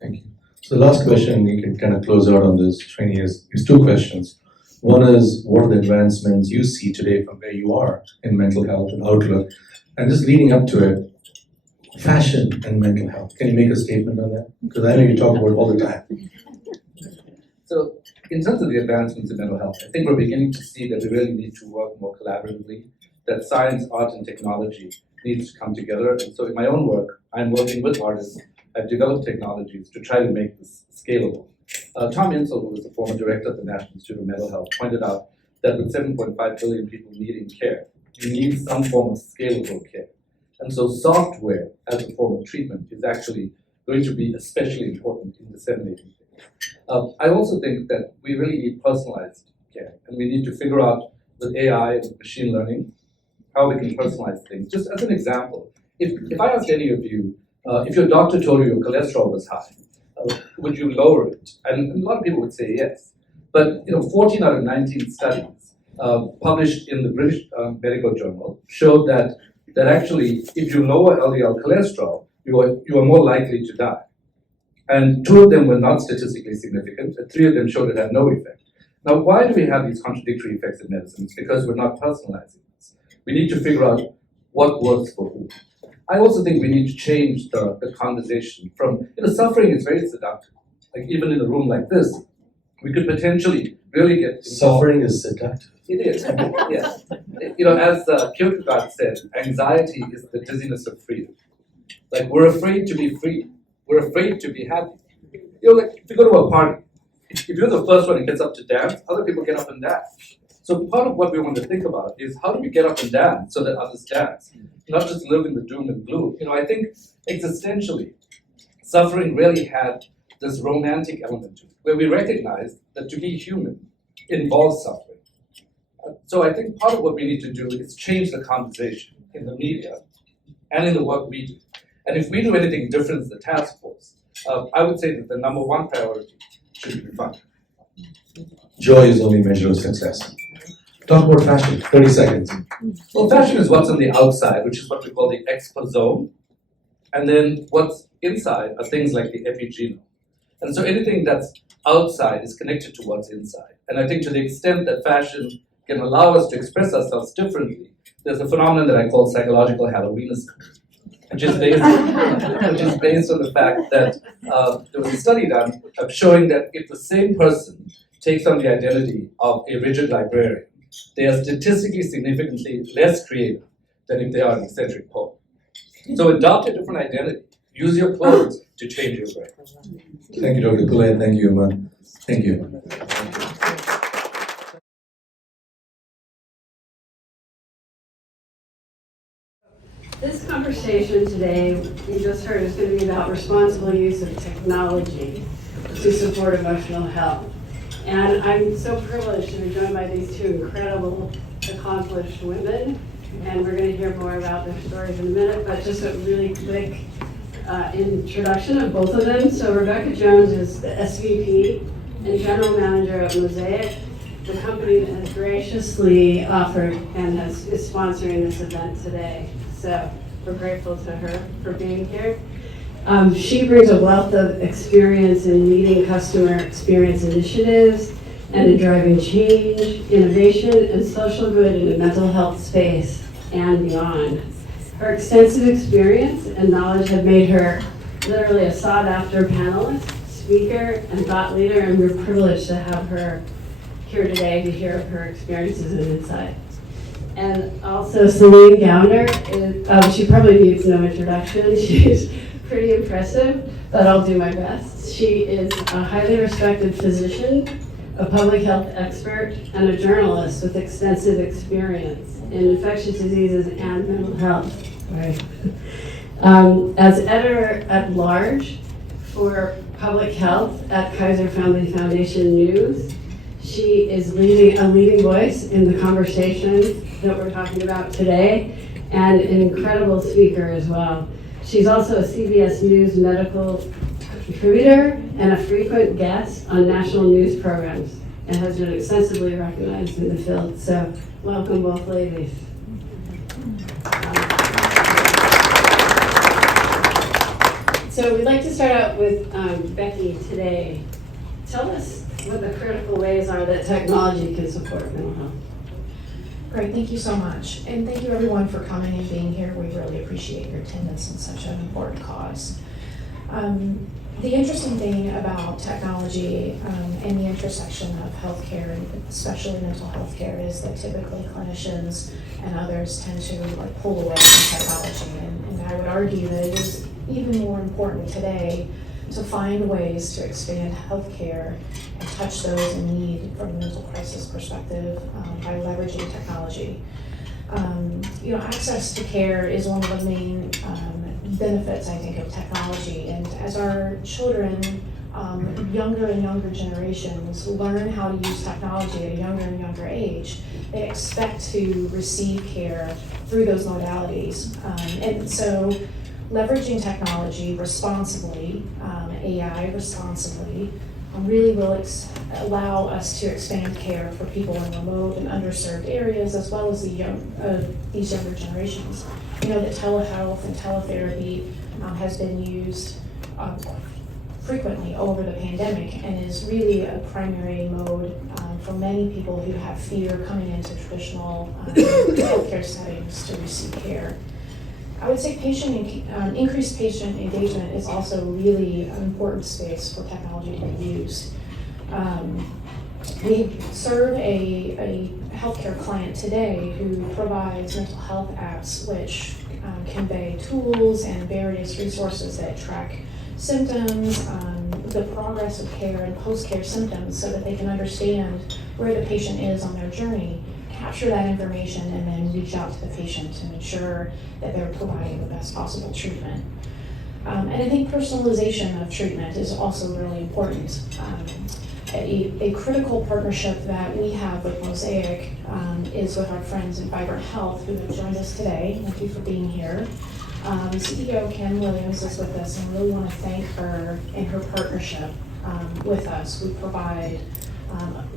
Thank you. So the last question, we can kind of close out on this training, is two questions. One is, what are the advancements you see today from where you are in mental health and outlook? And just leading up to it, fashion and mental health. Can you make a statement on that? Because I know you talk about it all the time. So, in terms of the advancements in mental health, I think we're beginning to see that we really need to work more collaboratively, that science, art, and technology needs to come together. And so in my own work, I'm working with artists. I've developed technologies to try to make this scalable. Tom Insel, who was the former director of the National Institute of Mental Health, pointed out that with 7.5 billion people needing care, you need some form of scalable care. And so software as a form of treatment is actually going to be especially important in disseminating things. I also think that we really need personalized care, and we need to figure out with AI and machine learning how we can personalize things. Just as an example, if I asked any of you, if your doctor told you your cholesterol was high, would you lower it? And a lot of people would say yes. But 14 out of 19 studies published in the British Medical Journal showed that actually, if you lower LDL cholesterol, you are more likely to die. And 2 of them were not statistically significant, and 3 of them showed it had no effect. Now, why do we have these contradictory effects in medicine? It's because we're not personalizing this. We need to figure out what works for who. I also think we need to change the conversation from, suffering is very seductive. Like even in a room like this, we could potentially really get involved. Suffering is seductive. It is, yes. As Kierkegaard said, anxiety is the dizziness of freedom. Like, we're afraid to be free. We're afraid to be happy. Like, if you go to a party, if you're the first one who gets up to dance, other people get up and dance. So part of what we want to think about is how do we get up and dance so that others dance, not just live in the doom and gloom. I think existentially, suffering really had this romantic element to it, where we recognized that to be human involves suffering. So I think part of what we need to do is change the conversation in the media and in the work we do. And if we do anything different as the task force, I would say that the number one priority should be fun. Joy is the only measure of success. Talk about fashion, 30 seconds. Well, fashion is what's on the outside, which is what we call the exposome. And then what's inside are things like the epigenome. And so anything that's outside is connected to what's inside. And I think to the extent that fashion can allow us to express ourselves differently, there's a phenomenon that I call psychological Halloweenism, which is based on the fact that there was a study done of showing that if the same person takes on the identity of a rigid librarian, they are statistically significantly less creative than if they are an eccentric poet. So adopt a different identity. Use your clothes to change your brain. Thank you, Dr. Pillai. Thank you, Amar. Thank you. This conversation today, you just heard, is going to be about responsible use of technology to support emotional health. And I'm so privileged to be joined by these two incredible, accomplished women. And we're going to hear more about their stories in a minute, but just a really quick introduction of both of them. So Rebecca Jones is the SVP and General Manager at Mosaic, the company that has graciously offered and is sponsoring this event today. So we're grateful to her for being here. She brings a wealth of experience in leading customer experience initiatives and in driving change, innovation, and social good in the mental health space and beyond. Her extensive experience and knowledge have made her literally a sought-after panelist, speaker, and thought leader, and we're privileged to have her here today to hear of her experiences and insights. And also Celine Gounder, she probably needs no introduction. She's pretty impressive, but I'll do my best. She is a highly respected physician, a public health expert, and a journalist with extensive experience in infectious diseases and mental health. Right. As editor-at-large for public health at Kaiser Family Foundation News, she is a leading voice in the conversation that we're talking about today, and an incredible speaker as well. She's also a CBS News medical contributor and a frequent guest on national news programs, and has been extensively recognized in the field. So welcome both ladies. So we'd like to start out with Becky today. Tell us what the critical ways are that technology can support mental health. Great, thank you so much. And thank you everyone for coming and being here. We really appreciate your attendance in such an important cause. The interesting thing about technology and the intersection of healthcare, and especially mental health care, is that typically clinicians and others tend to pull away from technology. And I would argue that it is even more important today to find ways to expand healthcare and touch those in need from a mental crisis perspective by leveraging technology. Access to care is one of the main benefits, I think, of technology. And as our children, younger and younger generations, learn how to use technology at a younger and younger age, they expect to receive care through those modalities. And so leveraging technology responsibly, AI responsibly, really will allow us to expand care for people in remote and underserved areas, as well as these younger generations. We know that telehealth and teletherapy has been used frequently over the pandemic and is really a primary mode for many people who have fear coming into traditional healthcare settings to receive care. I would say increased patient engagement is also really an important space for technology to be used. We serve a healthcare client today who provides mental health apps which convey tools and various resources that track symptoms, the progress of care and post-care symptoms, so that they can understand where the patient is on their journey, capture that information, and then reach out to the patient to ensure that they're providing the best possible treatment. And I think personalization of treatment is also really important. A critical partnership that we have with Mosaic is with our friends at Vibrant Health, who have joined us today. Thank you for being here. CEO Kim Williams is with us, and really want to thank her and her partnership with us. We provide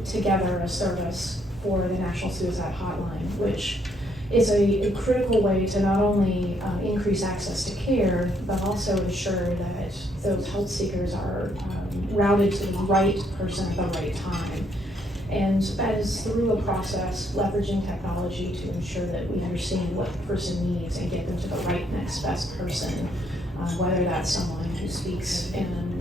together a service for the National Suicide Hotline, which is a critical way to not only increase access to care, but also ensure that those health seekers are routed to the right person at the right time. And that is through a process leveraging technology to ensure that we understand what the person needs and get them to the right next best person, whether that's someone who speaks in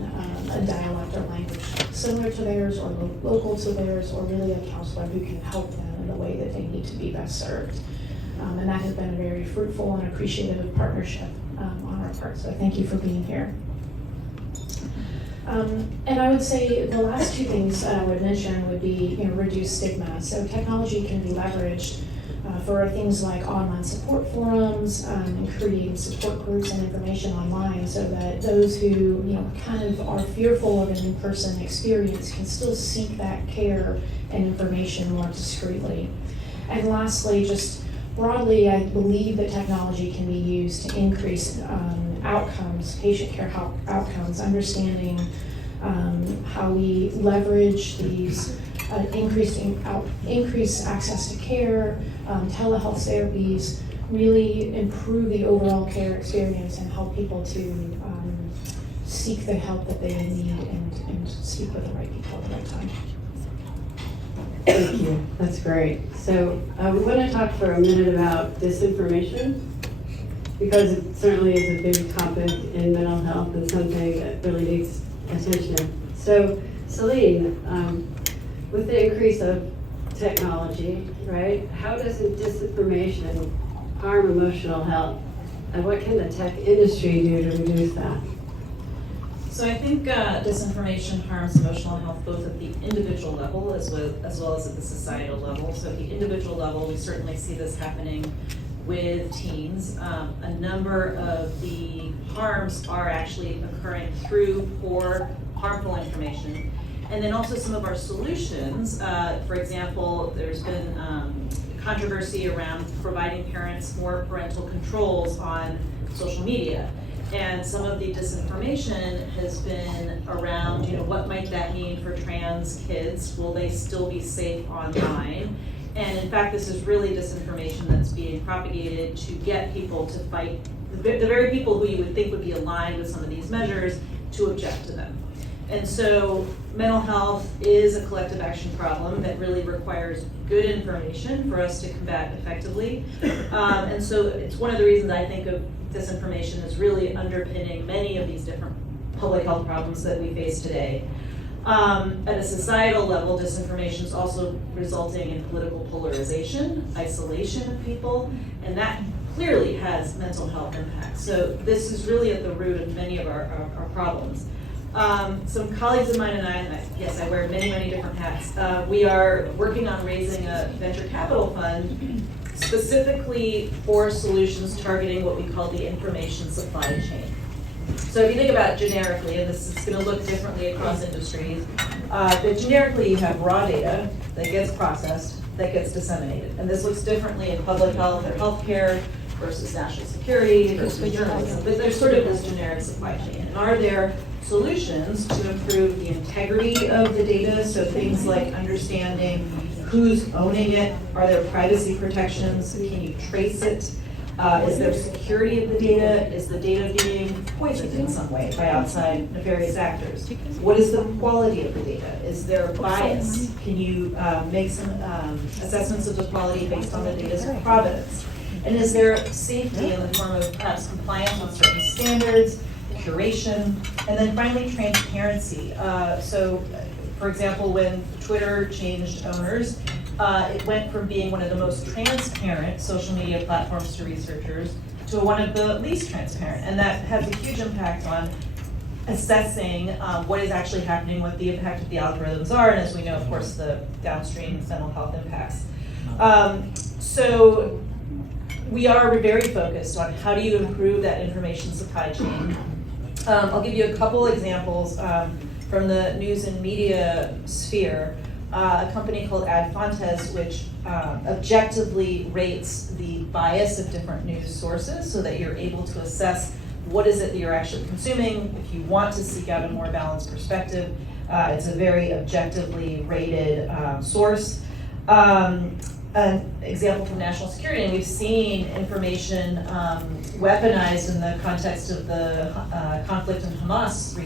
a dialect or language similar to theirs or local to theirs, or really a counselor who can help them in the way that they need to be best served. And that has been a very fruitful and appreciative partnership on our part, so thank you for being here. And I would say the last two things I would mention would be, reduce stigma. So technology can be leveraged for things like online support forums, and creating support groups and information online so that those who kind of are fearful of an in-person experience can still seek that care and information more discreetly. And lastly, just broadly, I believe that technology can be used to increase outcomes, patient care outcomes, understanding how we leverage these increase access to care, telehealth therapies, really improve the overall care experience and help people to seek the help that they need and speak with the right people at the right time. Thank you. That's great. So we want to talk for a minute about disinformation, because it certainly is a big topic in mental health and something that really needs attention. So, Celine, with the increase of technology, right, how does disinformation harm emotional health? And what can the tech industry do to reduce that? So I think disinformation harms emotional health both at the individual level as well as at the societal level. So at the individual level, we certainly see this happening with teens. A number of the harms are actually occurring through poor, harmful information. And then also some of our solutions, for example, there's been controversy around providing parents more parental controls on social media. And some of the disinformation has been around, what might that mean for trans kids? Will they still be safe online? And in fact, this is really disinformation that's being propagated to get people to fight, the very people who you would think would be aligned with some of these measures, to object to them. And so mental health is a collective action problem that really requires good information for us to combat effectively. And so it's one of the reasons I think of disinformation as really underpinning many of these different public health problems that we face today. At a societal level, disinformation is also resulting in political polarization, isolation of people, and that clearly has mental health impacts. So this is really at the root of many of our problems. Some colleagues of mine and I, yes, I wear many, many different hats. We are working on raising a venture capital fund specifically for solutions targeting what we call the information supply chain. So if you think about it generically, and this is going to look differently across industries, but generically you have raw data that gets processed, that gets disseminated. And this looks differently in public health or healthcare versus national security versus journalism. But there's sort of this generic supply chain. And are there solutions to improve the integrity of the data? So things like understanding who's owning it, are there privacy protections, can you trace it? Is there security of the data? Is the data being poisoned in some way by outside nefarious actors? What is the quality of the data? Is there bias? Can you make some assessments of the quality based on the data's provenance? And is there safety in the form of perhaps compliance with certain standards, curation, and then finally transparency. So, for example, when Twitter changed owners, it went from being one of the most transparent social media platforms to researchers to one of the least transparent. And that has a huge impact on assessing what is actually happening, what the impact of the algorithms are, and as we know, of course, the downstream mental health impacts. So we are very focused on how do you improve that information supply chain. I'll give you a couple examples from the news and media sphere. A company called Ad Fontes, which objectively rates the bias of different news sources so that you're able to assess what is it that you're actually consuming. If you want to seek out a more balanced perspective, it's a very objectively rated source. An example from national security, and we've seen information weaponized in the context of the conflict in Hamas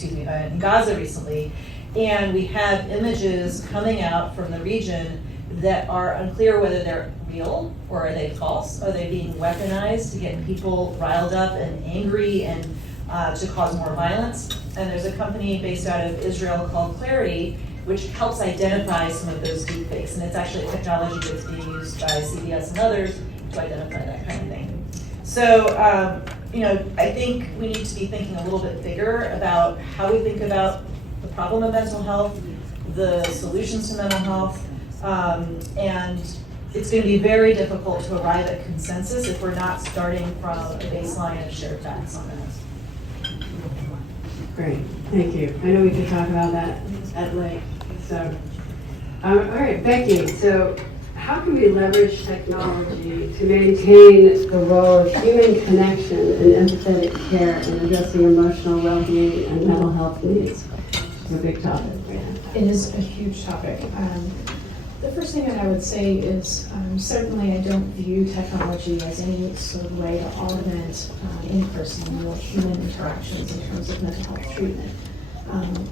in Gaza recently. And we have images coming out from the region that are unclear whether they're real or are they false. Are they being weaponized to get people riled up and angry and to cause more violence? And there's a company based out of Israel called Clarity, which helps identify some of those deepfakes. And it's actually a technology that's being used by CBS and others to identify that kind of thing. So, I think we need to be thinking a little bit bigger about how we think about the problem of mental health, the solutions to mental health, and it's going to be very difficult to arrive at consensus if we're not starting from a baseline of shared facts on this. Great, thank you. I know we could talk about that at length. So, all right, Becky. So, how can we leverage technology to maintain the role of human connection and empathetic care in addressing emotional well-being and mental health needs? It's a big topic. It is a huge topic. The first thing that I would say is certainly I don't view technology as any sort of way to augment in-person or human interactions in terms of mental health treatment.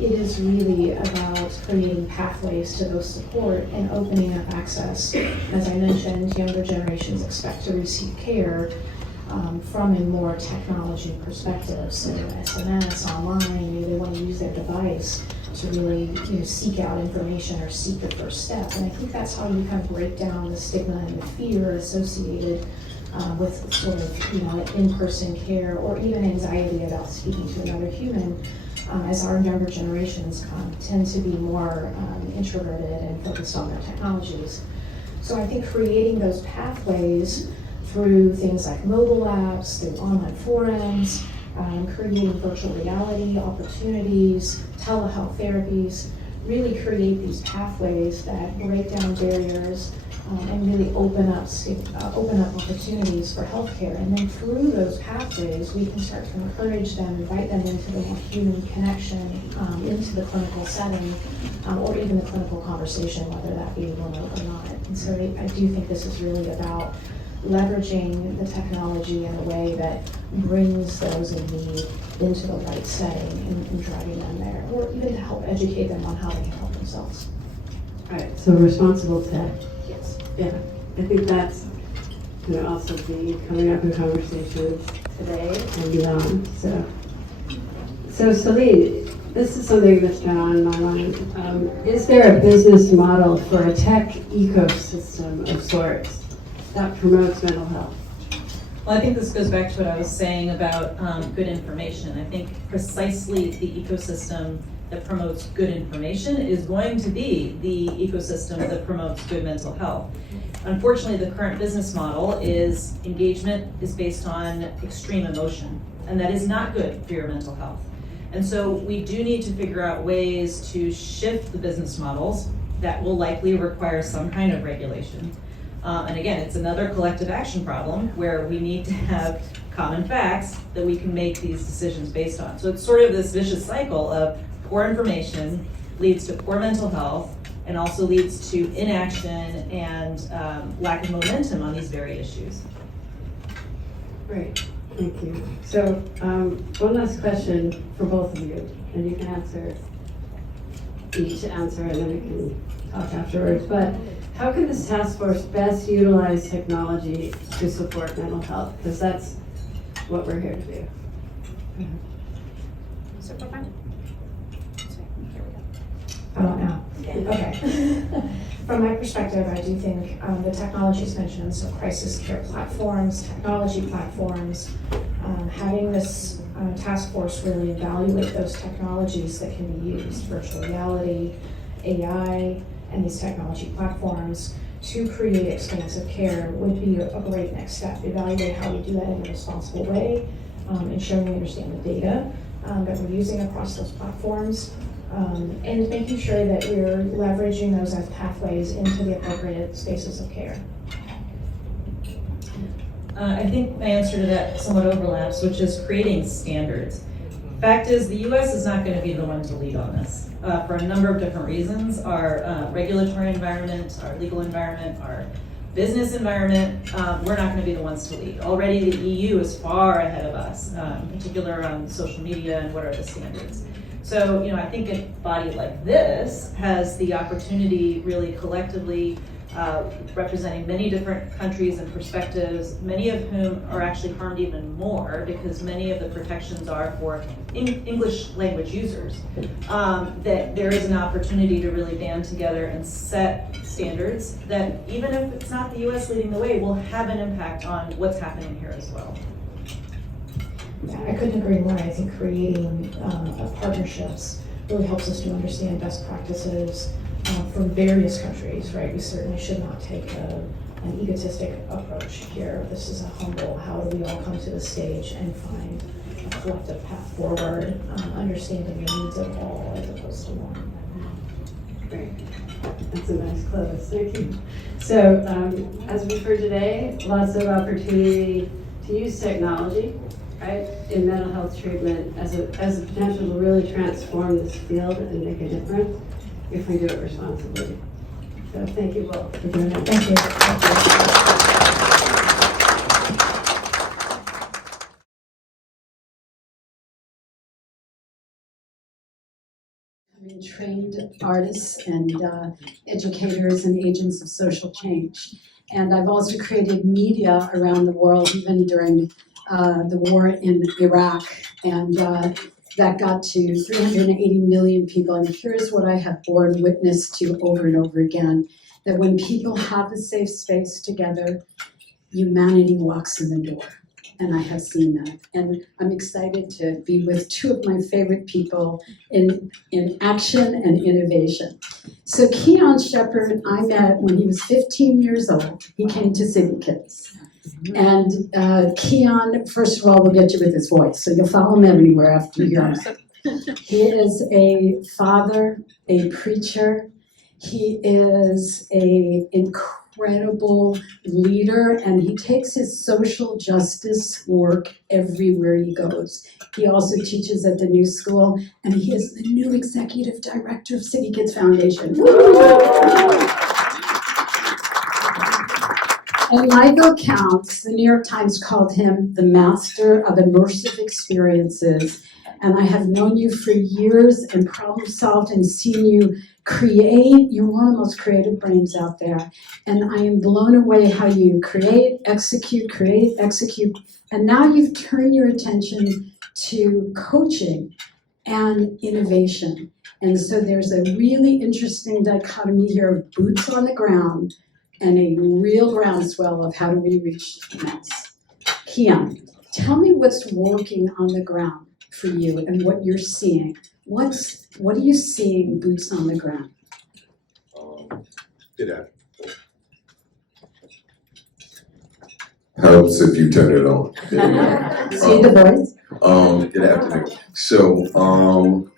It is really about creating pathways to those support and opening up access. As I mentioned, younger generations expect to receive care from a more technology perspective. So SMS, online, they want to use their device to really seek out information or seek the first step. And I think that's how you kind of break down the stigma and the fear associated with sort of an in-person care or even anxiety about speaking to another human. As our younger generations tend to be more introverted and focused on their technologies. So I think creating those pathways through things like mobile apps, through online forums, creating virtual reality opportunities, telehealth therapies, really create these pathways that break down barriers and really open up opportunities for healthcare. And then through those pathways, we can start to encourage them, invite them into the more human connection, into the clinical setting, or even the clinical conversation, whether that be remote or not. And so I do think this is really about leveraging the technology in a way that brings those in need into the right setting and driving them there, or even to help educate them on how they can help themselves. All right, so responsible tech. Yes. Yeah, I think that's going to also be coming up in conversations today and beyond. So Celine, this is something that's been on my mind. Is there a business model for a tech ecosystem of sorts that promotes mental health? Well, I think this goes back to what I was saying about good information. I think precisely the ecosystem that promotes good information is going to be the ecosystem that promotes good mental health. Unfortunately, the current business model is engagement is based on extreme emotion, and that is not good for your mental health. And so we do need to figure out ways to shift the business models that will likely require some kind of regulation. And again, it's another collective action problem where we need to have common facts that we can make these decisions based on. So it's sort of this vicious cycle of poor information leads to poor mental health and also leads to inaction and lack of momentum on these very issues. Great, thank you. So one last question for both of you, and you can each answer and then we can talk afterwards. But how can this task force best utilize technology to support mental health? Because that's what we're here to do. I don't know. Okay. From my perspective, I do think the technologies mentioned, so crisis care platforms, technology platforms, having this task force really evaluate those technologies that can be used, virtual reality, AI, and these technology platforms to create expansive care would be a great next step. Evaluate how we do that in a responsible way, ensuring we understand the data that we're using across those platforms, and making sure that we're leveraging those as pathways into the appropriate spaces of care. I think my answer to that somewhat overlaps, which is creating standards. Fact is, the US is not going to be the one to lead on this for a number of different reasons. Our regulatory environment, our legal environment, our business environment, we're not going to be the ones to lead. Already the EU is far ahead of us, in particular around social media and what are the standards. So, I think a body like this has the opportunity really collectively representing many different countries and perspectives, many of whom are actually harmed even more because many of the protections are for English language users, that there is an opportunity to really band together and set standards that even if it's not the US leading the way, will have an impact on what's happening here as well. Yeah, I couldn't agree more. I think creating partnerships really helps us to understand best practices from various countries, right? We certainly should not take an egotistic approach here. This is a humble, how do we all come to the stage and find a collective path forward, understanding the needs of all as opposed to one. Great. That's a nice close. Thank you. So, as we've heard today, lots of opportunity to use technology, right, in mental health treatment as a potential to really transform this field and make a difference if we do it responsibly. So, thank you both for doing that. Thank you. Trained artists and educators and agents of social change. And I've also created media around the world, even during the war in Iraq. And that got to 380 million people. And here's what I have borne witness to over and over again, that when people have a safe space together, humanity walks in the door. And I have seen that. And I'm excited to be with two of my favorite people in action and innovation. So Keon Shepherd, I met when he was 15 years old. He came to CityKids. And Keon, first of all, will get you with his voice. So you'll follow him everywhere after you hear him. He is a father, a preacher. He is an incredible leader, and he takes his social justice work everywhere he goes. He also teaches at the New School, and he is the new executive director of CityKids Foundation. And Michael Counts, the New York Times called him the master of immersive experiences. And I have known you for years and problem solved and seen you create. You're one of the most creative brains out there. And I am blown away how you create, execute. And now you've turned your attention to coaching and innovation. And so there's a really interesting dichotomy here of boots on the ground and a real groundswell of how do we reach the mass. Keon, tell me what's working on the ground for you and what you're seeing. What are you seeing boots on the ground? Good afternoon. Helps if you turn it on. See the voice? Good afternoon. So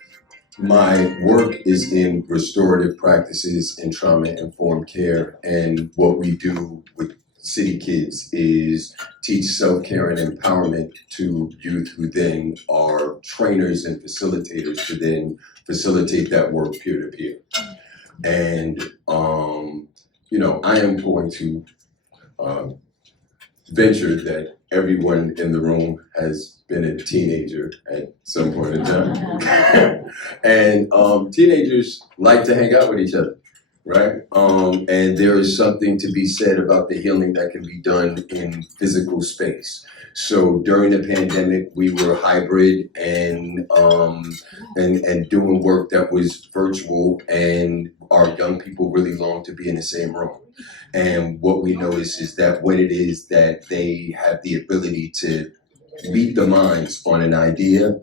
my work is in restorative practices and trauma-informed care, and what we do with CityKids is teach self-care and empowerment to youth who then are trainers and facilitators to then facilitate that work peer-to-peer. And, I am going to venture that everyone in the room has been a teenager at some point in time. And teenagers like to hang out with each other. Right? And there is something to be said about the healing that can be done in physical space. So during the pandemic, we were hybrid and doing work that was virtual, and our young people really long to be in the same room. And what we notice is that when it is that they have the ability to meet the minds on an idea,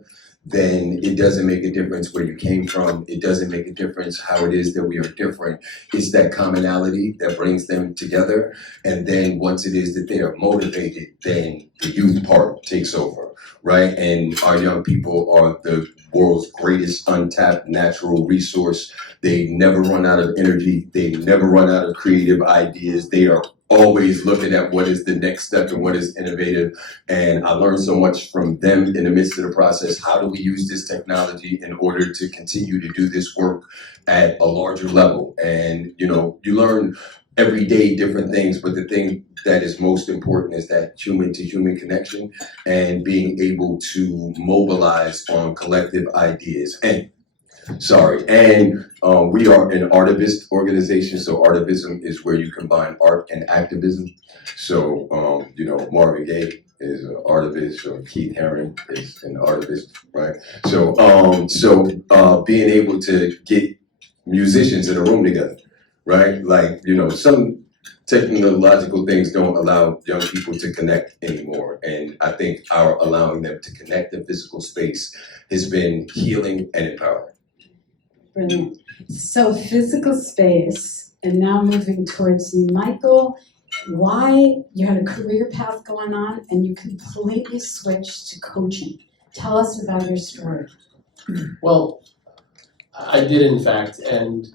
then it doesn't make a difference where you came from. It doesn't make a difference how it is that we are different. It's that commonality that brings them together. And then once it is that they are motivated, then the youth part takes over, right? And our young people are the world's greatest untapped natural resource. They never run out of energy. They never run out of creative ideas. They are always looking at what is the next step and what is innovative. And I learned so much from them in the midst of the process. How do we use this technology in order to continue to do this work at a larger level? And, you learn every day different things, but the thing that is most important is that human to human connection and being able to mobilize on collective ideas. And we are an artivist organization, so artivism is where you combine art and activism. So, Marvin Gaye is an artivist, or Keith Haring is an artivist, right? So, being able to get musicians in a room together, right? Like, some technological things don't allow young people to connect anymore. And I think our allowing them to connect in physical space has been healing and empowering. Brilliant. So physical space, and now moving towards you, Michael. why you had a career path going on and you completely switched to coaching. Tell us about your story. Well, I did in fact, and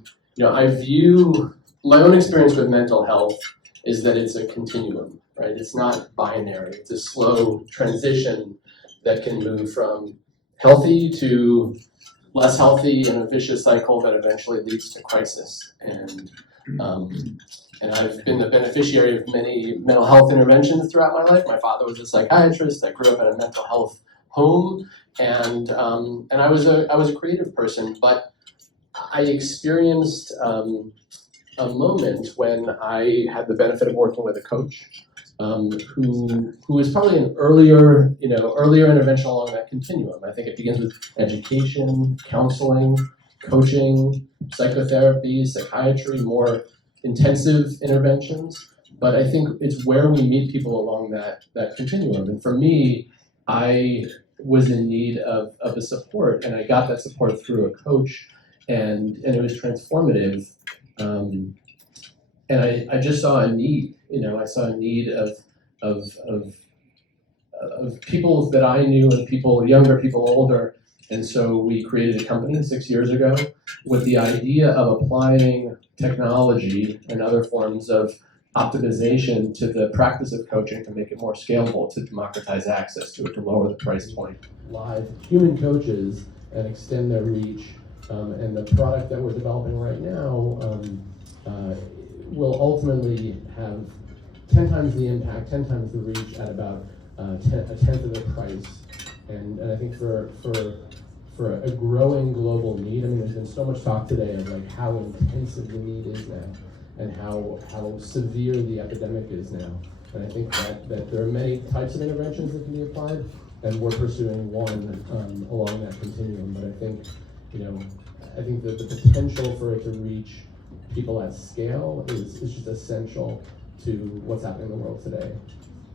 I view my own experience with mental health is that it's a continuum, right? It's not binary. It's a slow transition that can move from healthy to less healthy in a vicious cycle that eventually leads to crisis. And I've been the beneficiary of many mental health interventions throughout my life. My father was a psychiatrist. I grew up in a mental health home, and I was a creative person, but I experienced a moment when I had the benefit of working with a coach who was probably an earlier intervention along that continuum. I think it begins with education, counseling, coaching, psychotherapy, psychiatry, more intensive interventions. But I think it's where we meet people along that continuum. And for me, I was in need of a support, and I got that support through a coach, and it was transformative. And I just saw a need. I saw a need of people that I knew, and people younger, people older. And so we created a company 6 years ago with the idea of applying technology and other forms of optimization to the practice of coaching to make it more scalable, to democratize access to it, to lower the price point. Live human coaches and extend their reach. And the product that we're developing right now will ultimately have 10 times the impact, 10 times the reach at about a tenth of the price. And I think for a growing global need, I mean, there's been so much talk today of like how intensive the need is now, and how severe the epidemic is now. And I think that there are many types of interventions that can be applied, and we're pursuing one along that continuum. But I think, I think that the potential for it to reach people at scale is just essential to what's happening in the world today.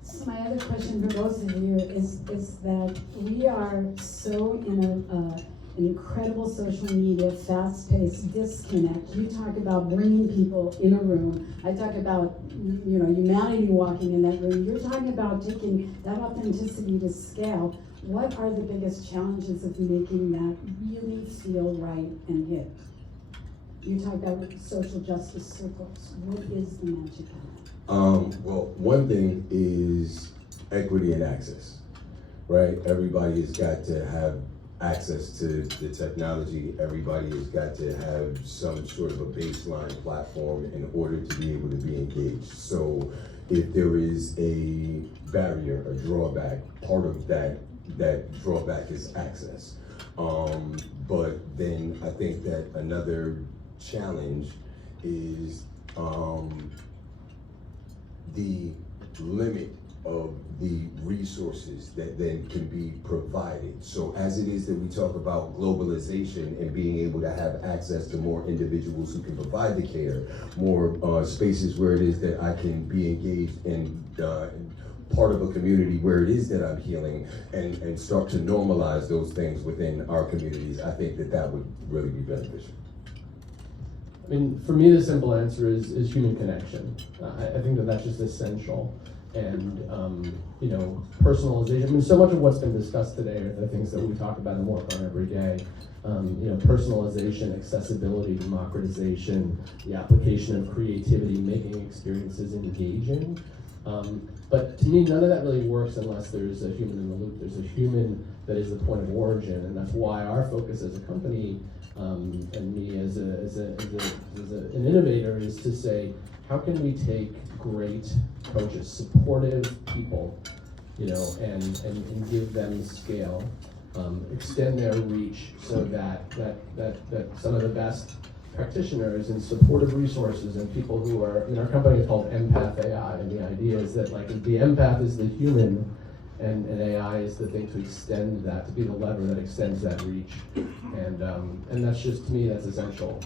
So my other question for both of you is that we are so in an incredible social media, fast-paced disconnect. You talk about bringing people in a room. I talk about humanity walking in that room. You're talking about taking that authenticity to scale. What are the biggest challenges of making that really feel right and hit? You talk about social justice circles. What is the magic of that? Well, one thing is equity and access, right? Everybody has got to have access to the technology. Everybody has got to have some sort of a baseline platform in order to be able to be engaged. So if there is a barrier, a drawback, part of that drawback is access. But then I think that another challenge is the limit of the resources that then can be provided. So as it is that we talk about globalization and being able to have access to more individuals who can provide the care, more spaces where it is that I can be engaged in part of a community where it is that I'm healing, and start to normalize those things within our communities, I think that would really be beneficial. I mean, for me, the simple answer is human connection. I think that's just essential. And, personalization. I mean, so much of what's been discussed today are the things that we talk about and work on every day. Personalization, accessibility, democratization, the application of creativity, making experiences engaging. But to me, none of that really works unless there's a human in the loop. There's a human that is the point of origin, and that's why our focus as a company and me as an innovator is to say, how can we take great coaches, supportive people, and give them scale, extend their reach so that some of the best practitioners and supportive resources and people who are, our company is called Empath AI, and the idea is that the empath is the human, and AI is the thing to extend that, to be the lever that extends that reach, and that's just, to me, that's essential.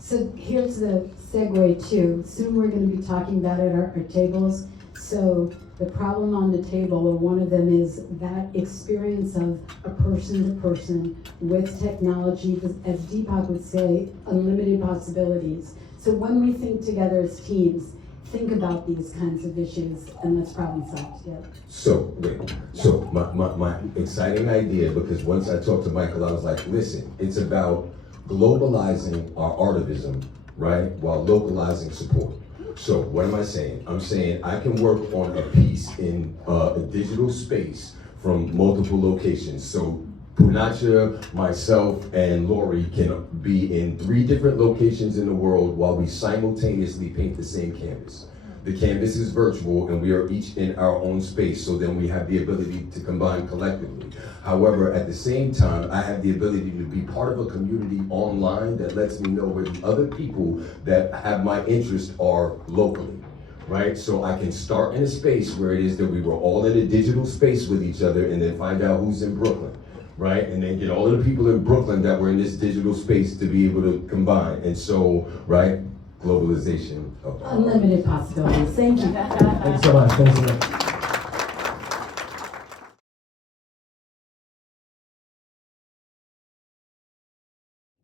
So here's the segue too. Soon we're going to be talking about it at our tables. So the problem on the table, or one of them, is that experience of a person to person with technology, as Deepak would say, unlimited possibilities. So when we think together as teams, think about these kinds of issues, and let's problem solve together. So, wait, so my exciting idea, because once I talked to Michael, I was like, listen, it's about globalizing our artivism, right, while localizing support. So what am I saying? I'm saying I can work on a piece in a digital space from multiple locations. So Poonacha, myself, and Lori can be in 3 different locations in the world while we simultaneously paint the same canvas. The canvas is virtual and we are each in our own space, so then we have the ability to combine collectively. However, at the same time, I have the ability to be part of a community online that lets me know where the other people that have my interest are locally, right? So I can start in a space where it is that we were all in a digital space with each other and then find out who's in Brooklyn, right? And then get all of the people in Brooklyn that were in this digital space to be able to combine. And so, right, globalization of Unlimited possibilities. Thank you. Thanks so much. Thanks so much.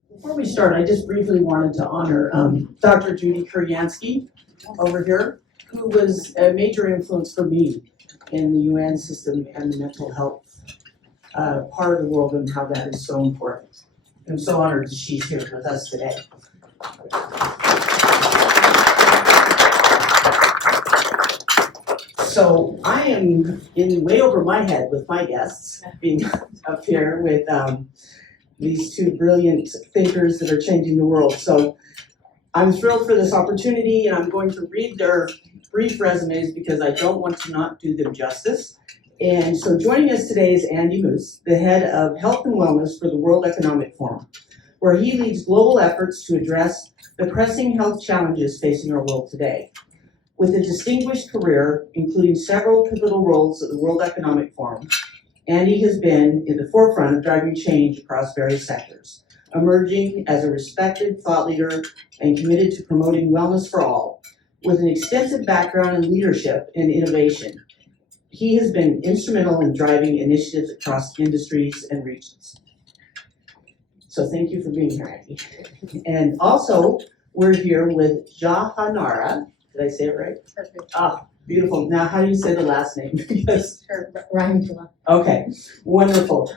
Before we start, I just briefly wanted to honor Dr. Judy Kuryansky over here, who was a major influence for me in the UN system and the mental health part of the world and how that is so important. I'm so honored that she's here with us today. So I am in way over my head with my guests, being up here with these 2 brilliant thinkers that are changing the world. So I'm thrilled for this opportunity, and I'm going to read their brief resumes because I don't want to not do them justice. And so joining us today is Andy Moose, the head of Health and Wellness for the World Economic Forum, where he leads global efforts to address the pressing health challenges facing our world today. With a distinguished career, including several pivotal roles at the World Economic Forum, Andy has been in the forefront of driving change across various sectors, emerging as a respected thought leader and committed to promoting wellness for all. With an extensive background in leadership and innovation, he has been instrumental in driving initiatives across industries and regions. So thank you for being here, Andy. And also, we're here with Jahanara. Did I say it right? Perfect. Ah, beautiful. Now, how do you say the last name? Because Roundtable. okay, wonderful.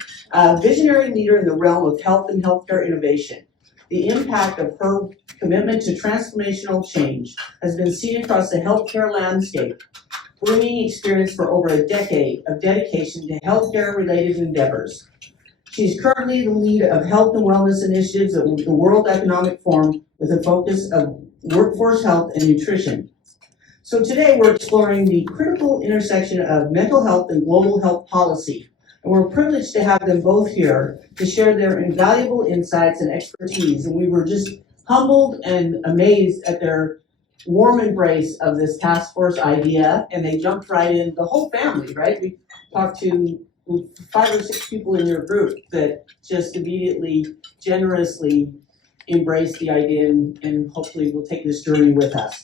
Visionary leader in the realm of health and healthcare innovation. The impact of her commitment to transformational change has been seen across the healthcare landscape, bringing experience for over a decade of dedication to healthcare-related endeavors. She's currently the lead of health and wellness initiatives at the World Economic Forum with a focus of workforce health and nutrition. So today we're exploring the critical intersection of mental health and global health policy. And we're privileged to have them both here to share their invaluable insights and expertise. And we were just humbled and amazed at their warm embrace of this task force idea. And they jumped right in, the whole family, right? We talked to 5 or 6 people in your group that just immediately, generously embraced the idea and hopefully will take this journey with us.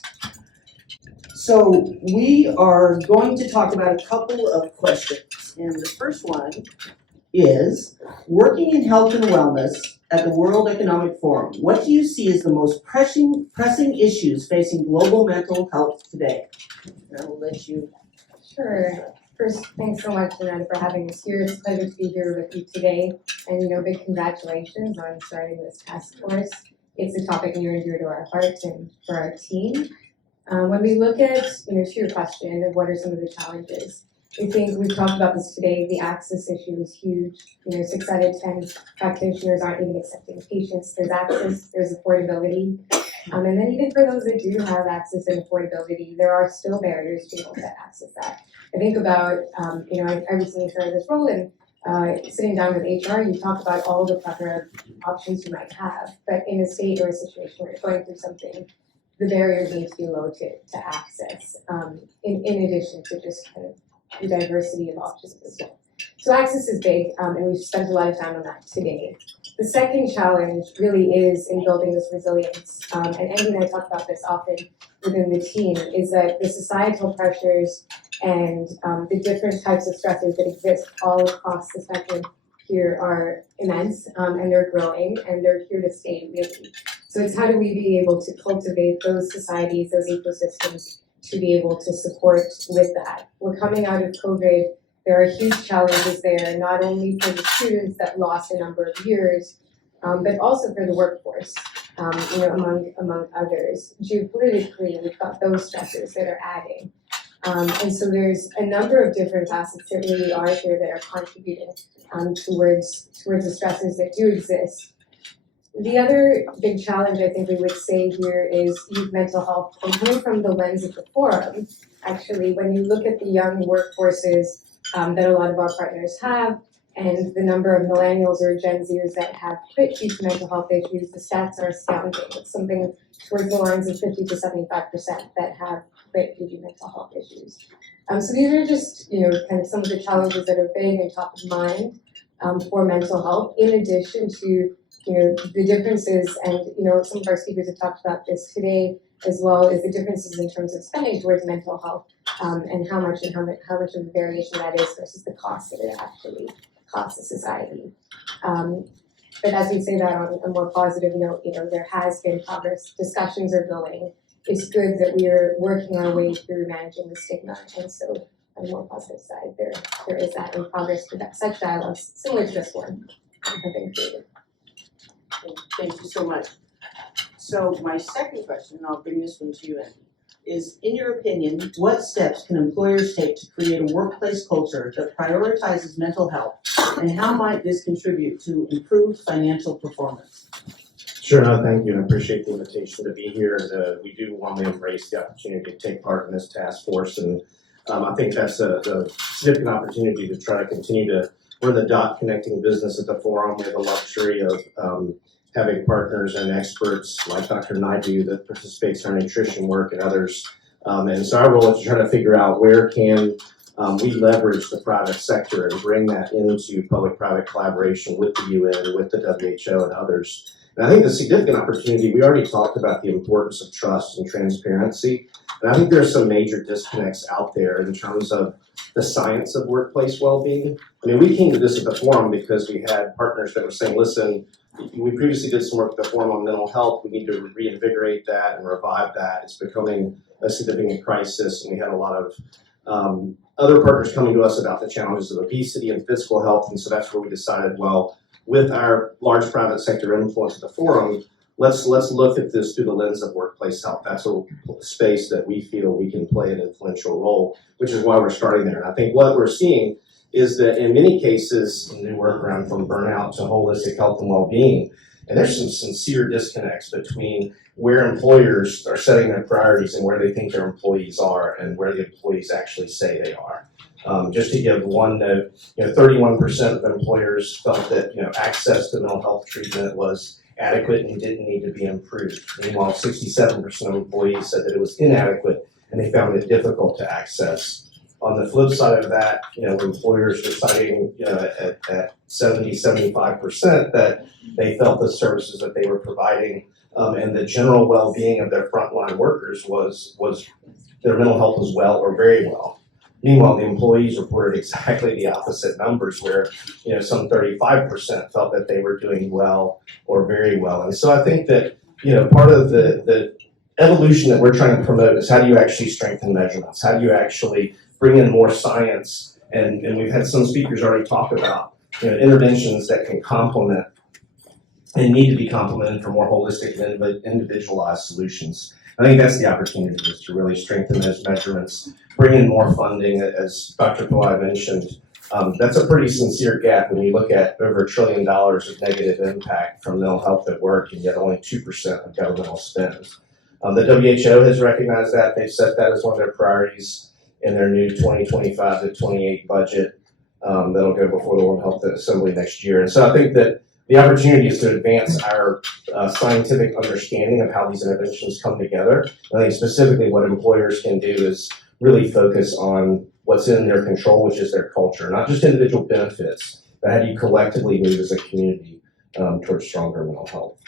So we are going to talk about a couple of questions. And the first one is, working in health and wellness at the World Economic Forum, what do you see as the most pressing issues facing global mental health today? And I will let you. Sure. First, thanks so much, Amanda, for having us here. It's a pleasure to be here with you today. And, big congratulations on starting this task force. It's a topic near and dear to our hearts and for our team. When we look at, to your question of what are some of the challenges, I think we've talked about this today. The access issue is huge. 6 out of 10 practitioners aren't even accepting patients. There's access, there's affordability. And then even for those that do have access and affordability, there are still barriers to be able to access that. I think about, I recently started this role and sitting down with HR, you talk about all the plethora of options you might have, but in a state or a situation where you're going through something, the barriers need to be low to access, in addition to just kind of the diversity of options as well. So access is big, and we've spent a lot of time on that today. The second challenge really is in building this resilience, and Andy and I talk about this often within the team, is that the societal pressures and the different types of stressors that exist all across the spectrum here are immense, and they're growing, and they're here to stay, really. So it's how do we be able to cultivate those societies, those ecosystems, to be able to support with that. We're coming out of COVID. There are huge challenges there, not only for the students that lost a number of years, but also for the workforce, among others. Geopolitically, we've got those stresses that are adding. And so there's a number of different facets that really are here that are contributing towards the stresses that do exist. The other big challenge I think we would say here is youth mental health, and coming from the lens of the forum, actually, when you look at the young workforces that a lot of our partners have, and the number of millennials or Gen Zers that have quit due to mental health issues, the stats are astounding. It's something towards the lines of 50 to 75% that have quit due to mental health issues. So these are just, kind of some of the challenges that are big and top of mind for mental health, in addition to, the differences, and, some of our speakers have talked about this today, as well as the differences in terms of spending towards mental health, and how much of a variation that is versus the cost that it actually costs the society. But as we say that on a more positive note, there has been progress, discussions are going. It's good that we are working our way through managing the stigma, and so on the more positive side, there is that in progress for such dialogues similar to this one have been created. Thank you so much. So my second question, and I'll bring this one to you, Andy, is, in your opinion, what steps can employers take to create a workplace culture that prioritizes mental health, and how might this contribute to improved financial performance? Sure, no, thank you, and I appreciate the invitation to be here. We do want to embrace the opportunity to take part in this task force, and I think that's a significant opportunity to try to continue to, we're the dot connecting business at the forum. We have the luxury of having partners and experts like Dr. Naidu that participates in our nutrition work and others. And so our role is to try to figure out where can we leverage the private sector and bring that into public-private collaboration with the UN, with the WHO and others. And I think the significant opportunity, we already talked about the importance of trust and transparency. And I think there's some major disconnects out there in terms of the science of workplace well-being. I mean, we came to this at the forum because we had partners that were saying, listen, we previously did some work at the forum on mental health. We need to reinvigorate that and revive that. It's becoming a significant crisis, and we had a lot of other partners coming to us about the challenges of obesity and physical health, and so that's where we decided, well, with our large private sector influence at the forum, let's look at this through the lens of workplace health. That's a space that we feel we can play an influential role, which is why we're starting there. And I think what we're seeing is that in many cases, a new workaround from burnout to holistic health and well-being, and there's some sincere disconnects between where employers are setting their priorities and where they think their employees are and where the employees actually say they are. Just to give one note, 31% of employers felt that access to mental health treatment was adequate and didn't need to be improved. Meanwhile, 67% of employees said that it was inadequate and they found it difficult to access. On the flip side of that, employers were citing at 70-75% that they felt the services that they were providing and the general well-being of their frontline workers was their mental health was well or very well. Meanwhile, the employees reported exactly the opposite numbers, where some 35% felt that they were doing well or very well. And so I think that part of the evolution that we're trying to promote is how do you actually strengthen measurements? How do you actually bring in more science? And we've had some speakers already talk about interventions that can complement and need to be complemented for more holistic and individualized solutions. I think that's the opportunity, is to really strengthen those measurements, bring in more funding, as Dr. Pillai mentioned. That's a pretty sincere gap when you look at over $1 trillion of negative impact from mental health at work, and yet only 2% of governmental spend. The WHO has recognized that. They've set that as one of their priorities in their new 2025 to 28 budget that'll go before the World Health Assembly next year. And so I think that the opportunity is to advance our scientific understanding of how these interventions come together. I think specifically what employers can do is really focus on what's in their control, which is their culture, not just individual benefits, but how do you collectively move as a community towards stronger mental health.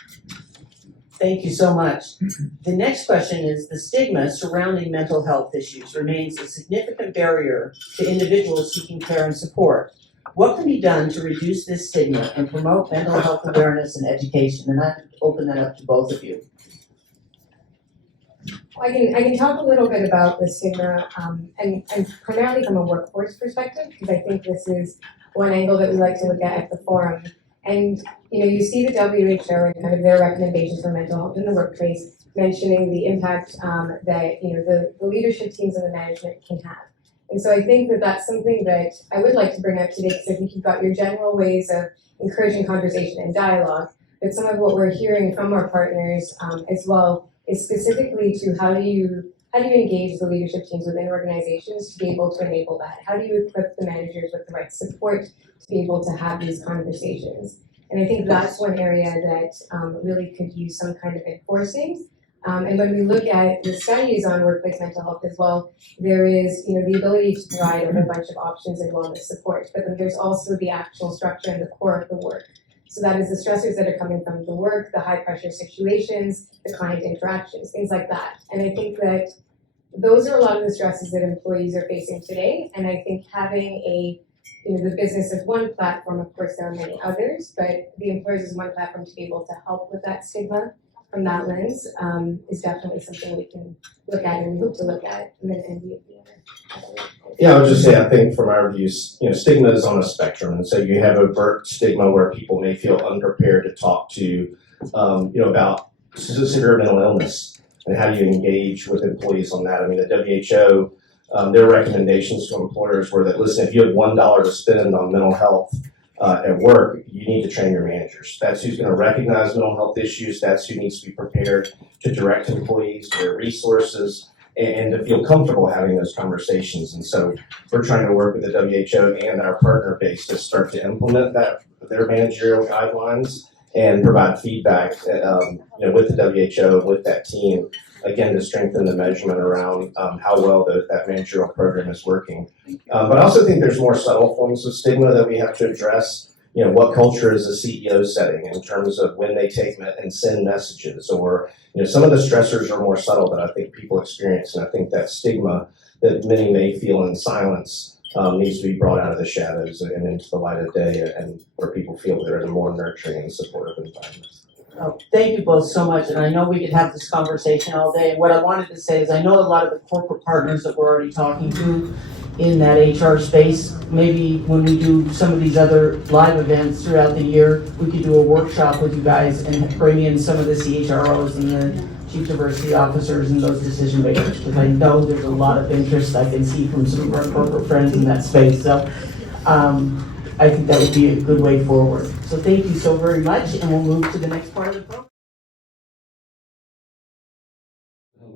Thank you so much. The next question is, the stigma surrounding mental health issues remains a significant barrier to individuals seeking care and support. What can be done to reduce this stigma and promote mental health awareness and education? And I open that up to both of you. I can talk a little bit about the stigma, and primarily from a workforce perspective, because I think this is one angle that we like to look at the forum. And you see the WHO and kind of their recommendations for mental health in the workplace, mentioning the impact that the leadership teams and the management can have. And so I think that that's something that I would like to bring up today, because I think you've got your general ways of encouraging conversation and dialogue, but some of what we're hearing from our partners as well is specifically to how do you engage the leadership teams within organizations to be able to enable that? How do you equip the managers with the right support to be able to have these conversations? And I think that's one area that really could use some kind of enforcing. And when we look at the studies on workplace mental health as well, there is the ability to provide a whole bunch of options and wellness support, but then there's also the actual structure and the core of the work. So that is the stressors that are coming from the work, the high pressure situations, the client interactions, things like that. And I think that those are a lot of the stresses that employees are facing today. And I think having the business as one platform, of course there are many others, but the employers as one platform to be able to help with that stigma from that lens is definitely something we can look at and hope to look at. And then Andy, if you want to. Yeah, I would just say, I think from our views, stigma is on a spectrum. And so you have overt stigma where people may feel unprepared to talk to, about severe mental illness, and how do you engage with employees on that? I mean, the WHO, their recommendations to employers were that, listen, if you have $1 to spend on mental health at work, you need to train your managers. That's who's going to recognize mental health issues. That's who needs to be prepared to direct employees to their resources and to feel comfortable having those conversations. And so we're trying to work with the WHO and our partner base to start to implement their managerial guidelines and provide feedback with the WHO, with that team, again, to strengthen the measurement around how well that managerial program is working. But I also think there's more subtle forms of stigma that we have to address. What culture is a CEO setting in terms of when they take and send messages, or some of the stressors are more subtle that I think people experience, and I think that stigma that many may feel in silence needs to be brought out of the shadows and into the light of day, and where people feel they're in a more nurturing and supportive environment. Oh, thank you both so much, and I know we could have this conversation all day. And what I wanted to say is I know a lot of the corporate partners that we're already talking to in that HR space. Maybe when we do some of these other live events throughout the year, we could do a workshop with you guys and bring in some of the CHROs and the chief diversity officers and those decision makers, because I know there's a lot of interest I can see from some of our corporate friends in that space. So I think that would be a good way forward. So thank you so very much, and we'll move to the next part of the program.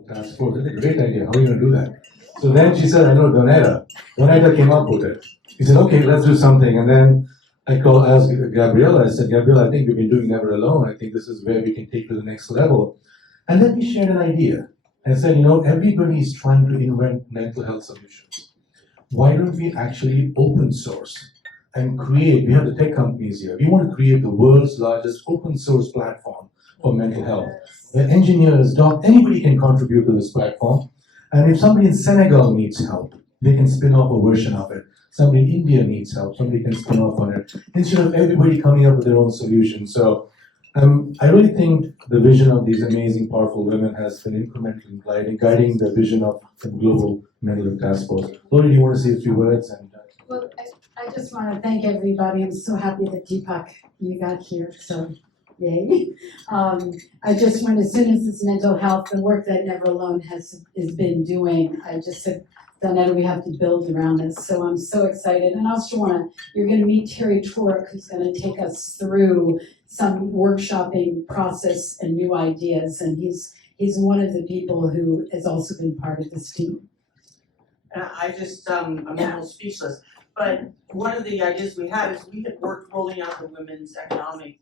Task force, that's a great idea. How are you going to do that? So then she said, I know Donetta. Donetta came up with it. He said, okay, let's do something. And then I asked Gabriella, I said, Gabriella, I think we've been doing Never Alone. I think this is where we can take to the next level. And then we shared an idea. I said, everybody is trying to invent mental health solutions. Why don't we actually open source and create, we have the tech companies here, we want to create the world's largest open source platform for mental health, where engineers, anybody can contribute to this platform. And if somebody in Senegal needs help, they can spin off a version of it. Somebody in India needs help, somebody can spin off on it, instead of everybody coming up with their own solution. So I really think the vision of these amazing, powerful women has been incremental in guiding the vision of the global mental health task force. Lori, do you want to say a few words? Well, I just want to thank everybody. I'm so happy that Deepak, you got here, so yay. I just want, as soon as this mental health, the work that Never Alone has been doing, I just said, Donetta, we have to build around this. So I'm so excited. And I also you're going to meet Terry Torok, who's going to take us through some workshopping process and new ideas. And he's one of the people who has also been part of this team. I just, I'm a little speechless. But one of the ideas we had is we had worked rolling out the women's economic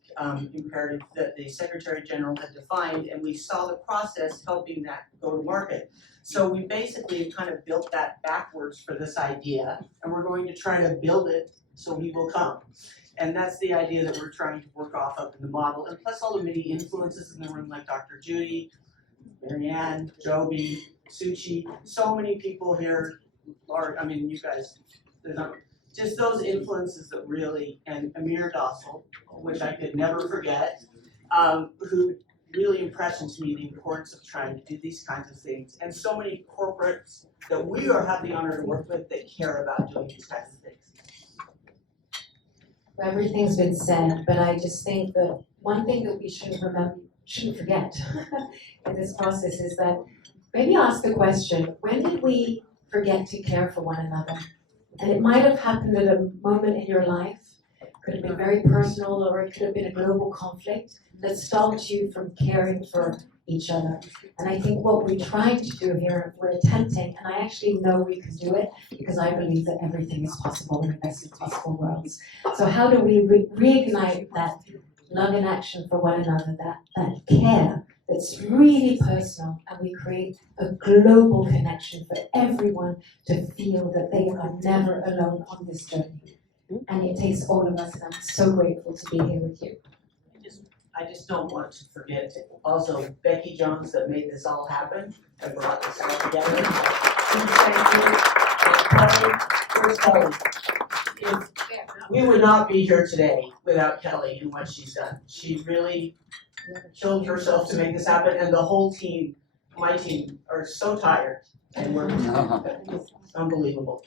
imperative that the Secretary General had defined, and we saw the process helping that go to market. So we basically kind of built that backwards for this idea, and we're going to try to build it so he will come. And that's the idea that we're trying to work off of in the model, and plus all the many influences in the room like Dr. Judy, Marianne, Joby, Suchi, so many people here, I mean, you guys, just those influences that really, and Amir Dossal, which I could never forget, who really impression to me the importance of trying to do these kinds of things, and so many corporates that we have the honor to work with that care about doing these kinds of things. Everything's been said, but I just think that one thing that we shouldn't forget in this process is that maybe ask the question, when did we forget to care for one another? And it might have happened at a moment in your life, could have been very personal, or it could have been a global conflict that stopped you from caring for each other. And I think what we try to do here, we're attempting, and I actually know we can do it because I believe that everything is possible in the best of possible worlds. So how do we reignite that love and action for one another, that care that's really personal, and we create a global connection for everyone to feel that they are never alone on this journey. And it takes all of us, and I'm so grateful to be here with you. I just don't want to forget also Becky Jones that made this all happen and brought this all together. Where's Kelly? We would not be here today without Kelly and what she's done. She really killed herself to make this happen, and the whole team, my team, are so tired, and we're unbelievable.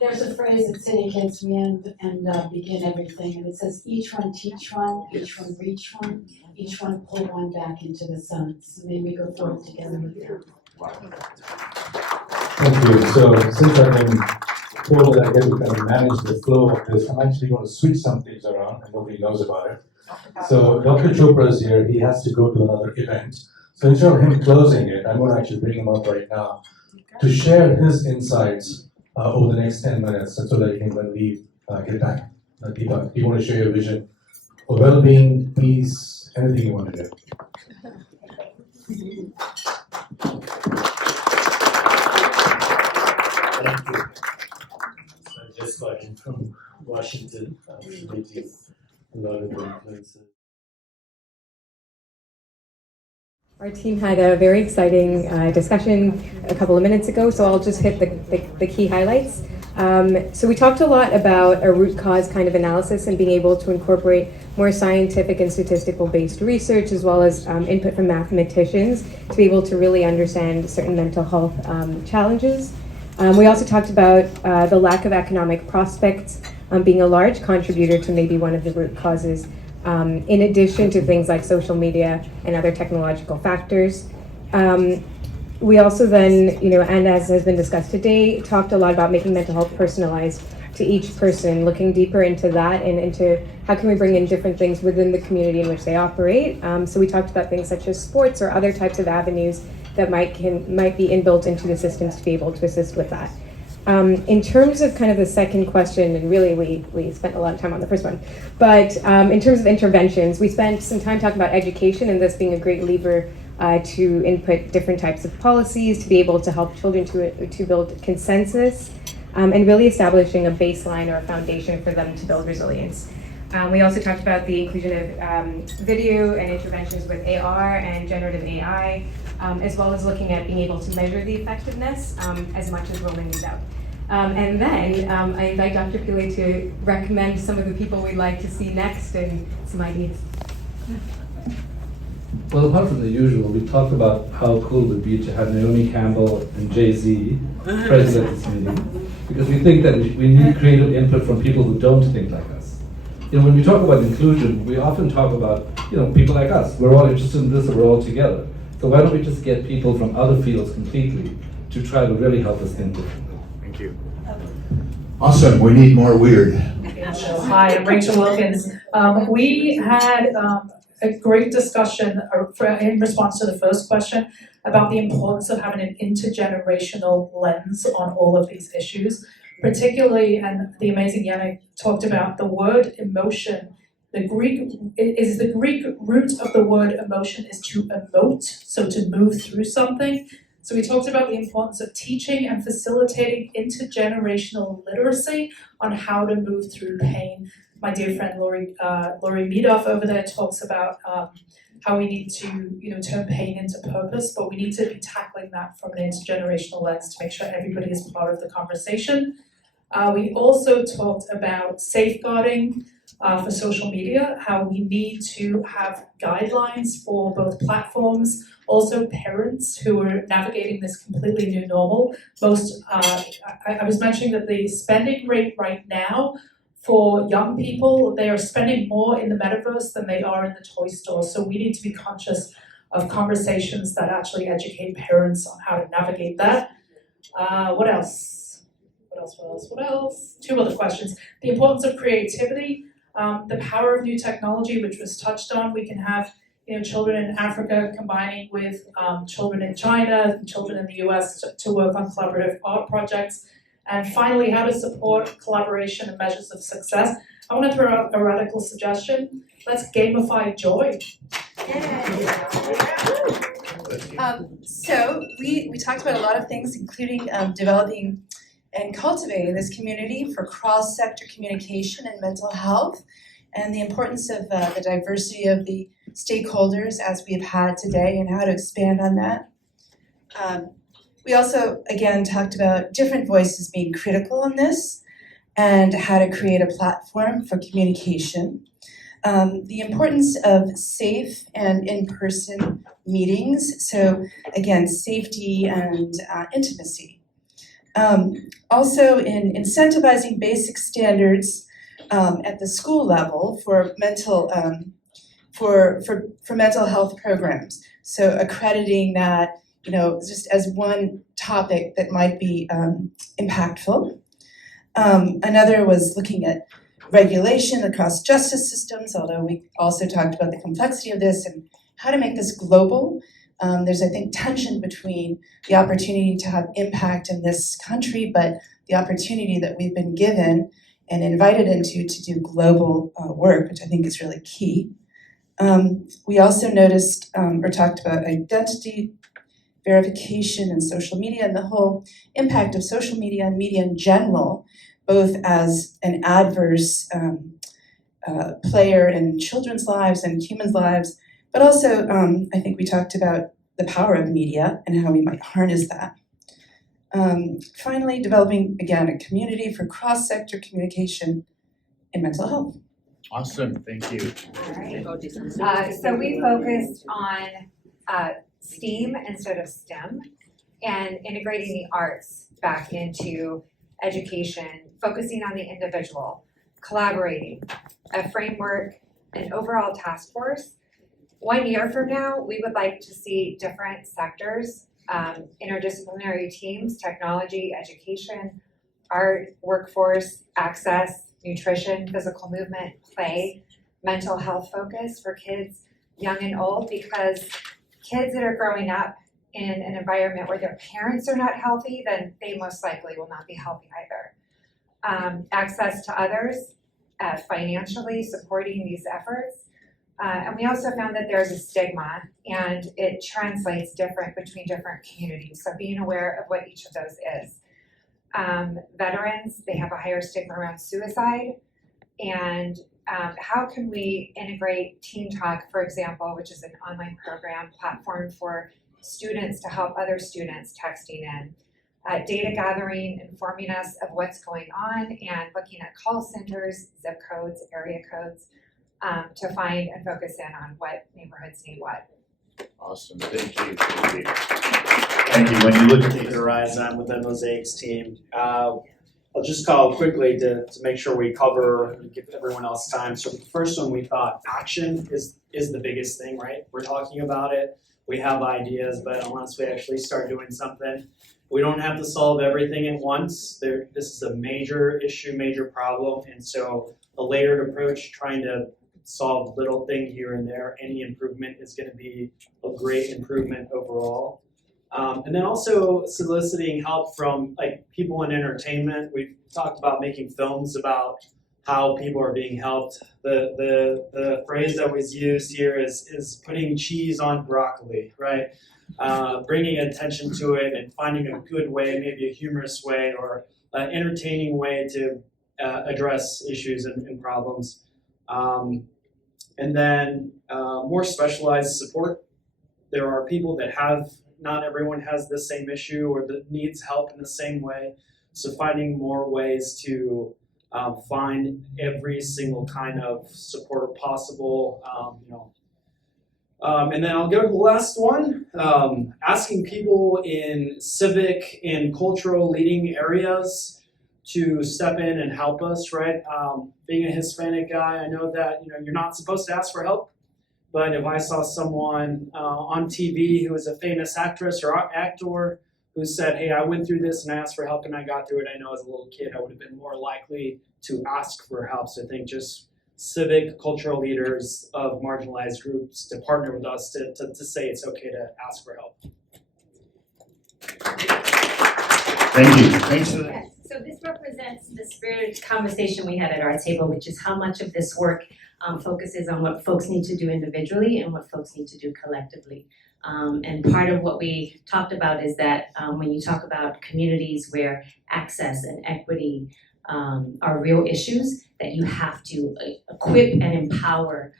There's a phrase at CityKids we end and begin everything, and it says, each one teach one, each one reach one, each one pull one back into the sun. So may we go forward together with you. Thank you. So since I've been told that I get to kind of manage the flow of this, I'm actually going to switch some things around, and nobody knows about it. So Dr. Chopra is here. He has to go to another event. So instead of him closing it, I'm going to actually bring him up right now to share his insights over the next 10 minutes, and so that he can then leave, get back. Deepak, do you want to share your vision of well-being, peace, anything you want to do? Thank you. So I just got in from Washington, meeting a lot of influencers. Our team had a very exciting discussion a couple of minutes ago, so I'll just hit the key highlights. So we talked a lot about a root cause kind of analysis and being able to incorporate more scientific and statistical based research, as well as input from mathematicians to be able to really understand certain mental health challenges. We also talked about the lack of economic prospects being a large contributor to maybe one of the root causes, in addition to things like social media and other technological factors. We also then, and as has been discussed today, talked a lot about making mental health personalized to each person, looking deeper into that and into how can we bring in different things within the community in which they operate. So we talked about things such as sports or other types of avenues that might be inbuilt into the systems to be able to assist with that. In terms of kind of the second question, and really we spent a lot of time on the first one, but in terms of interventions, we spent some time talking about education and this being a great lever to input different types of policies to be able to help children to build consensus and really establishing a baseline or a foundation for them to build resilience. We also talked about the inclusion of video and interventions with AR and generative AI, as well as looking at being able to measure the effectiveness as much as rolling these out. And then I invite Dr. Pillay to recommend some of the people we'd like to see next and some ideas. Well, apart from the usual, we talked about how cool it would be to have Naomi Campbell and Jay-Z present at this meeting, because we think that we need creative input from people who don't think like us. When we talk about inclusion, we often talk about people like us. We're all interested in this, and we're all together. So why don't we just get people from other fields completely to try to really help us think differently? Thank you. Awesome. We need more weird. Hi, I'm Rachel Wilkins. We had a great discussion in response to the first question about the importance of having an intergenerational lens on all of these issues, particularly, and the amazing Yannick talked about the word emotion. The Greek root of the word emotion is to emote, so to move through something. So we talked about the importance of teaching and facilitating intergenerational literacy on how to move through pain. My dear friend Laurie Meadoff over there talks about how we need to turn pain into purpose, but we need to be tackling that from an intergenerational lens to make sure everybody is part of the conversation. We also talked about safeguarding for social media, how we need to have guidelines for both platforms, also parents who are navigating this completely new normal. I was mentioning that the spending rate right now for young people, they are spending more in the metaverse than they are in the toy store. So we need to be conscious of conversations that actually educate parents on how to navigate that. What else? Two other questions. The importance of creativity, the power of new technology, which was touched on. We can have children in Africa combining with children in China, children in the US to work on collaborative art projects. And finally, how to support collaboration and measures of success. I want to throw out a radical suggestion. Let's gamify joy. So we talked about a lot of things, including developing and cultivating this community for cross-sector communication and mental health, and the importance of the diversity of the stakeholders as we have had today and how to expand on that. We also, again, talked about different voices being critical in this and how to create a platform for communication. The importance of safe and in-person meetings, so again, safety and intimacy. Also in incentivizing basic standards at the school level for mental health programs. So accrediting that, just as one topic that might be impactful. Another was looking at regulation across justice systems, although we also talked about the complexity of this and how to make this global. There's, I think, tension between the opportunity to have impact in this country, but the opportunity that we've been given and invited into to do global work, which I think is really key. We also noticed or talked about identity verification and social media and the whole impact of social media and media in general, both as an adverse player in children's lives and humans' lives, but also I think we talked about the power of media and how we might harness that. Finally, developing, again, a community for cross-sector communication in mental health. Awesome, thank you. All right. So we focused on STEAM instead of STEM and integrating the arts back into education, focusing on the individual, collaborating, a framework, an overall task force. 1 year from now, we would like to see different sectors, interdisciplinary teams, technology, education, art, workforce, access, nutrition, physical movement, play, mental health focus for kids, young and old, because kids that are growing up in an environment where their parents are not healthy, then they most likely will not be healthy either. Access to others, financially supporting these efforts. And we also found that there's a stigma and it translates different between different communities. So being aware of what each of those is. Veterans, they have a higher stigma around suicide. And how can we integrate Teen Talk, for example, which is an online program platform for students to help other students texting in. Data gathering, informing us of what's going on and looking at call centers, zip codes, area codes, to find and focus in on what neighborhoods need what. Awesome, thank you. Thank you. Thank you. When you look at the horizon with the Mosaics team, I'll just call quickly to make sure we cover and give everyone else time. So the first one we thought action is the biggest thing, right? We're talking about it, we have ideas, but unless we actually start doing something, we don't have to solve everything at once. This is a major issue, major problem, and so a layered approach, trying to solve little thing here and there, any improvement is going to be a great improvement overall. And then also soliciting help from people in entertainment. We've talked about making films about how people are being helped. The phrase that was used here is putting cheese on broccoli, right? Bringing attention to it and finding a good way, maybe a humorous way or an entertaining way to address issues and problems. And then more specialized support. There are people that not everyone has the same issue or that needs help in the same way. So finding more ways to find every single kind of support possible, and then I'll go to the last one, asking people in civic and cultural leading areas to step in and help us, right? Being a Hispanic guy, I know that you're not supposed to ask for help, but if I saw someone on TV who is a famous actress or actor who said, hey, I went through this and I asked for help and I got through it, I know as a little kid I would have been more likely to ask for help. So I think just civic, cultural leaders of marginalized groups to partner with us to say it's okay to ask for help. Thank you. Thanks for that. Yes. So this represents the spirit conversation we had at our table, which is how much of this work focuses on what folks need to do individually and what folks need to do collectively. And part of what we talked about is that when you talk about communities where access and equity are real issues, that you have to equip and empower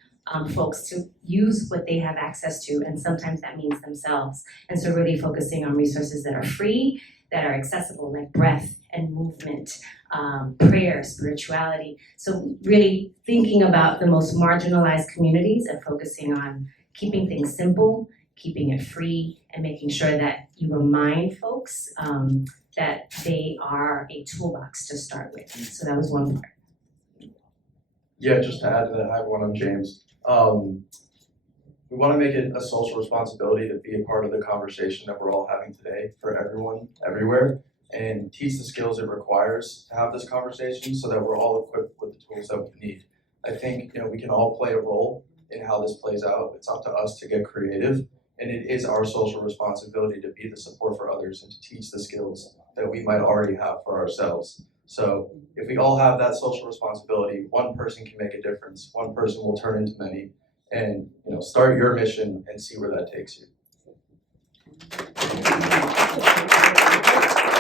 folks to use what they have access to, and sometimes that means themselves. And so really focusing on resources that are free, that are accessible, like breath and movement, prayer, spirituality. So really thinking about the most marginalized communities and focusing on keeping things simple, keeping it free, and making sure that you remind folks that they are a toolbox to start with. So that was one part. Yeah, just to add to that, hi everyone, I'm James. We want to make it a social responsibility to be a part of the conversation that we're all having today for everyone, everywhere, and teach the skills it requires to have this conversation so that we're all equipped with the tools that we need. I think we can all play a role in how this plays out. It's up to us to get creative, and it is our social responsibility to be the support for others and to teach the skills that we might already have for ourselves. So if we all have that social responsibility, one person can make a difference, one person will turn into many, and start your mission and see where that takes you.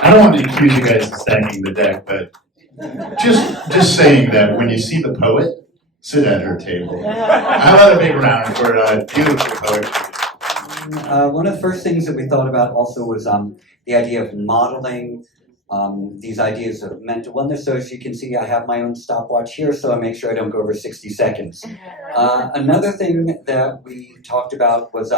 I don't want to accuse you guys of stacking the deck, but just saying that when you see the poet, sit at her table. How about a big round for beautiful poetry? One of the first things that we thought about also was the idea of modeling these ideas of mental wellness. So as you can see, I have my own stopwatch here, so I make sure I don't go over 60 seconds. Another thing that we talked about was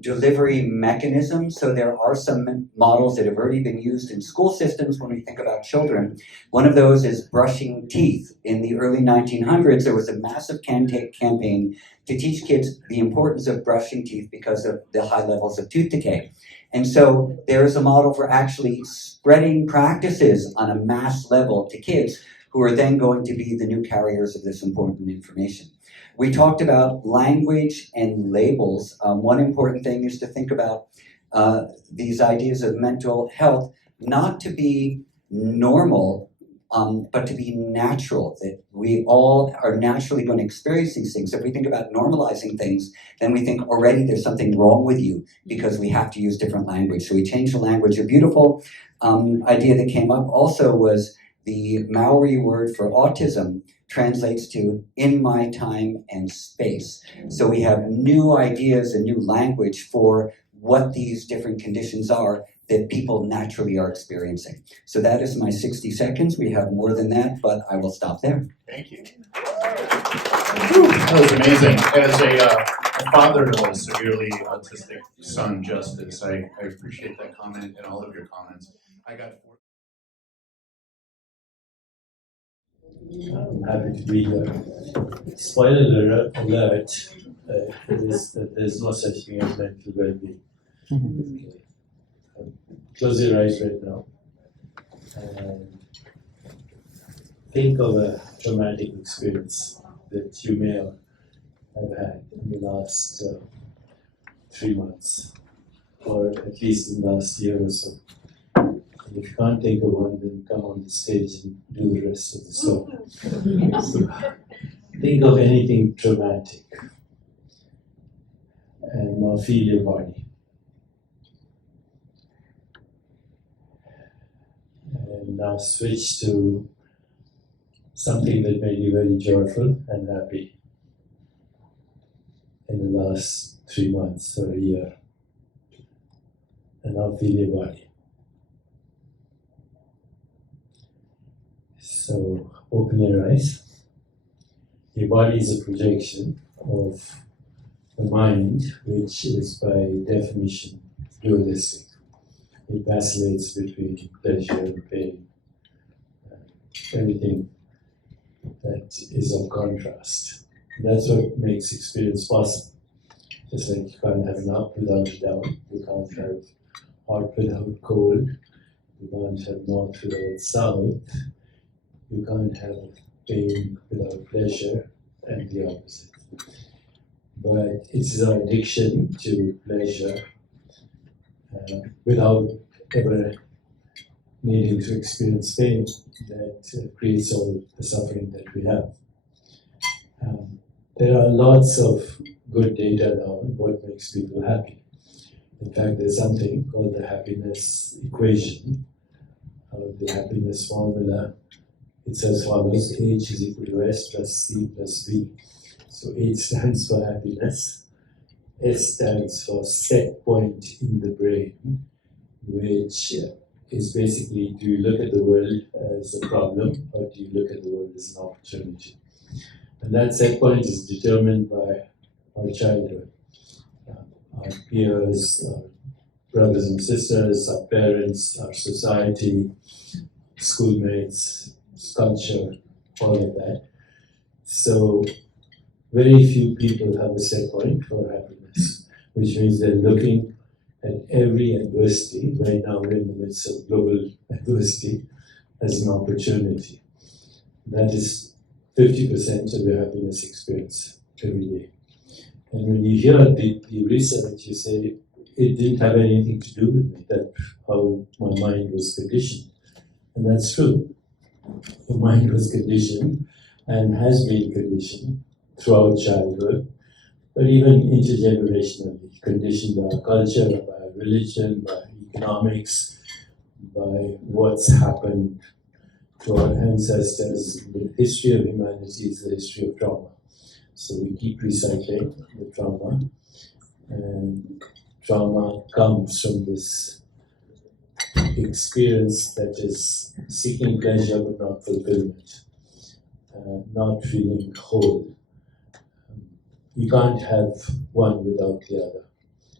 delivery mechanisms. So there are some models that have already been used in school systems when we think about children. One of those is brushing teeth. In the early 1900s, there was a massive campaign to teach kids the importance of brushing teeth because of the high levels of tooth decay. And so there is a model for actually spreading practices on a mass level to kids who are then going to be the new carriers of this important information. We talked about language and labels. One important thing is to think about these ideas of mental health, not to be normal, but to be natural, that we all are naturally going to experience these things. If we think about normalizing things, then we think already there's something wrong with you because we have to use different language. So we change the language. A beautiful idea that came up also was the Maori word for autism translates to in my time and space. So we have new ideas and new language for what these different conditions are that people naturally are experiencing. So that is my 60 seconds. We have more than that, but I will stop there. Thank you. That was amazing. As a father of a severely autistic son, Justice, I appreciate that comment and all of your comments. I got I'm happy to be here. Spoiler alert, there's no such thing as mental well-being. Okay. Close your eyes right now and think of a traumatic experience that you may have had in the last 3 months, or at least in the last year or so. And if you can't think of one, then come on the stage and do the rest of the song. So, think of anything traumatic and now feel your body. And now switch to something that made you very joyful and happy in the last 3 months or a year. And now feel your body. So open your eyes. Your body is a projection of the mind, which is by definition dualistic. It vacillates between pleasure and pain, everything that is of contrast. And that's what makes experience possible. Just like you can't have an up without a down, you can't have hot without cold, you can't have north without south, you can't have pain without pleasure, and the opposite. But it's our addiction to pleasure without ever needing to experience pain that creates all the suffering that we have. There are lots of good data now on what makes people happy. In fact, there's something called the happiness equation, or the happiness formula. It's as follows: H is equal to S plus C plus V. So H stands for happiness, S stands for set point in the brain, which is basically, do you look at the world as a problem or do you look at the world as an opportunity? And that set point is determined by our childhood, our peers, our brothers and sisters, our parents, our society, schoolmates, culture, all of that. So very few people have a set point for happiness, which means they're looking at every adversity. Right now we're in the midst of global adversity as an opportunity. That is 50% of your happiness experience every day. And when you hear the research, you say, it didn't have anything to do with me, that's how my mind was conditioned. And that's true. The mind was conditioned and has been conditioned throughout childhood, but even intergenerationally, conditioned by our culture, by our religion, by economics, by what's happened to our ancestors. The history of humanity is the history of trauma. So we keep recycling the trauma, and trauma comes from this experience that is seeking pleasure but not fulfillment, not feeling whole. You can't have one without the other.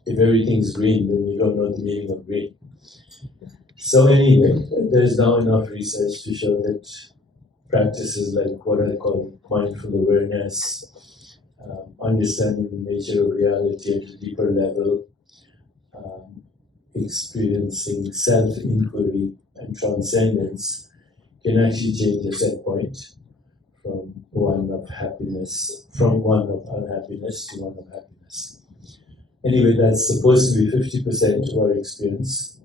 If everything's green, then you don't know the meaning of green. So anyway, there's now enough research to show that practices like what I call mindful awareness, understanding the nature of reality at a deeper level, experiencing self-inquiry and transcendence can actually change a set point from one of happiness, from one of unhappiness to one of happiness. Anyway, that's supposed to be 50% of our experience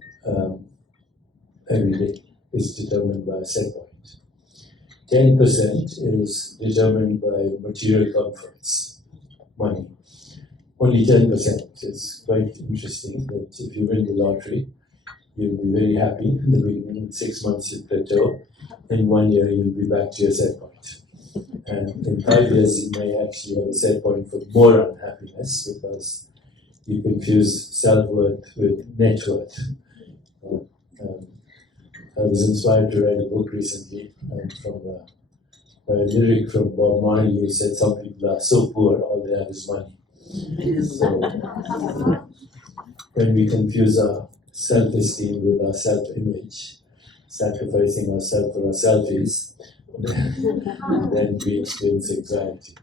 every day is determined by a set point. 10% is determined by material comforts, money. Only 10%. It's quite interesting that if you win the lottery, you'll be very happy in the beginning. In 6 months you'll plateau. In 1 year you'll be back to your set point. And in 5 years you may actually have a set point for more unhappiness because you confuse self-worth with net worth. I was inspired to write a book recently from a lyric from Bob Marley who said some people are so poor, all they have is money. So when we confuse our self-esteem with our self-image, sacrificing ourselves for our selfies, then we experience anxiety.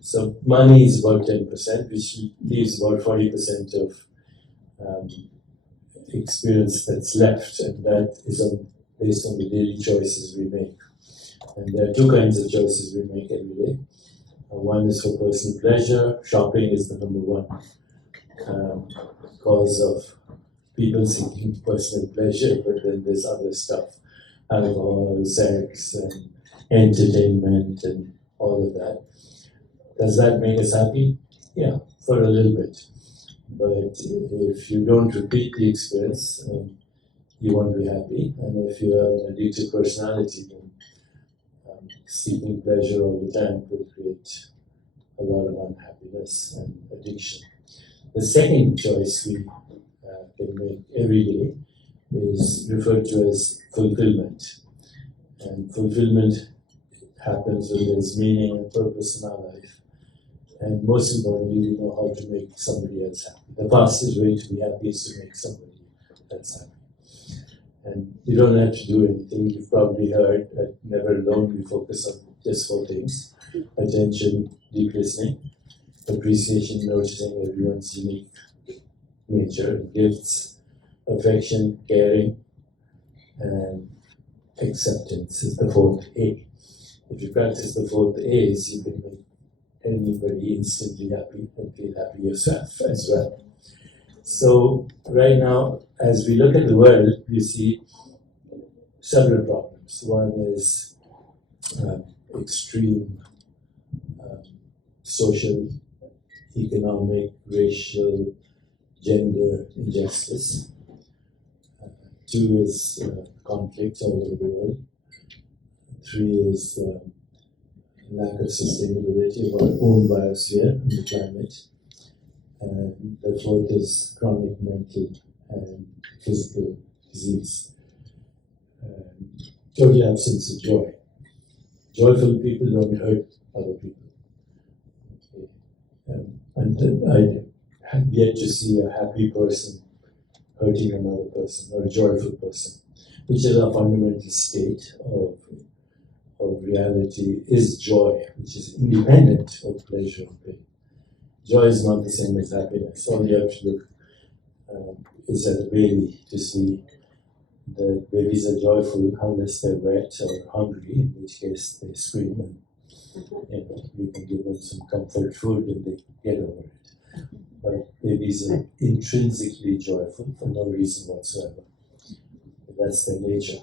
So money is about 10%, which leaves about 40% of experience that's left, and that is based on the daily choices we make. And there are two kinds of choices we make every day. One is for personal pleasure. Shopping is the number one cause of people seeking personal pleasure, but then there's other stuff, alcohol, sex, and entertainment, and all of that. Does that make us happy? Yeah, for a little bit. But if you don't repeat the experience, you won't be happy. And if you have an addictive personality, then seeking pleasure all the time will create a lot of unhappiness and addiction. The second choice we can make every day is referred to as fulfillment. And fulfillment happens when there's meaning and purpose in our life. And most importantly, we know how to make somebody else happy. The fastest way to be happy is to make somebody else happy. And you don't have to do anything. You've probably heard at Never Alone, we focus on just 4 things: attention, deep listening, appreciation, noticing everyone's unique nature, gifts, affection, caring, and acceptance is the 4th A. If you practice the 4th A's, you can make anybody instantly happy and feel happy yourself as well. So right now, as we look at the world, we see several problems. One is extreme social, economic, racial, gender injustice. 2 is conflict all over the world. 3 is lack of sustainability of our own biosphere and the climate. And the 4th is chronic mental and physical disease. Total absence of joy. Joyful people don't hurt other people. And I have yet to see a happy person hurting another person or a joyful person, which is a fundamental state of reality, is joy, which is independent of pleasure or pain. Joy is not the same as happiness. All you have to look is at a baby to see that babies are joyful unless they're wet or hungry, in which case they scream, and you can give them some comfort food and they get over it. But babies are intrinsically joyful for no reason whatsoever. That's their nature.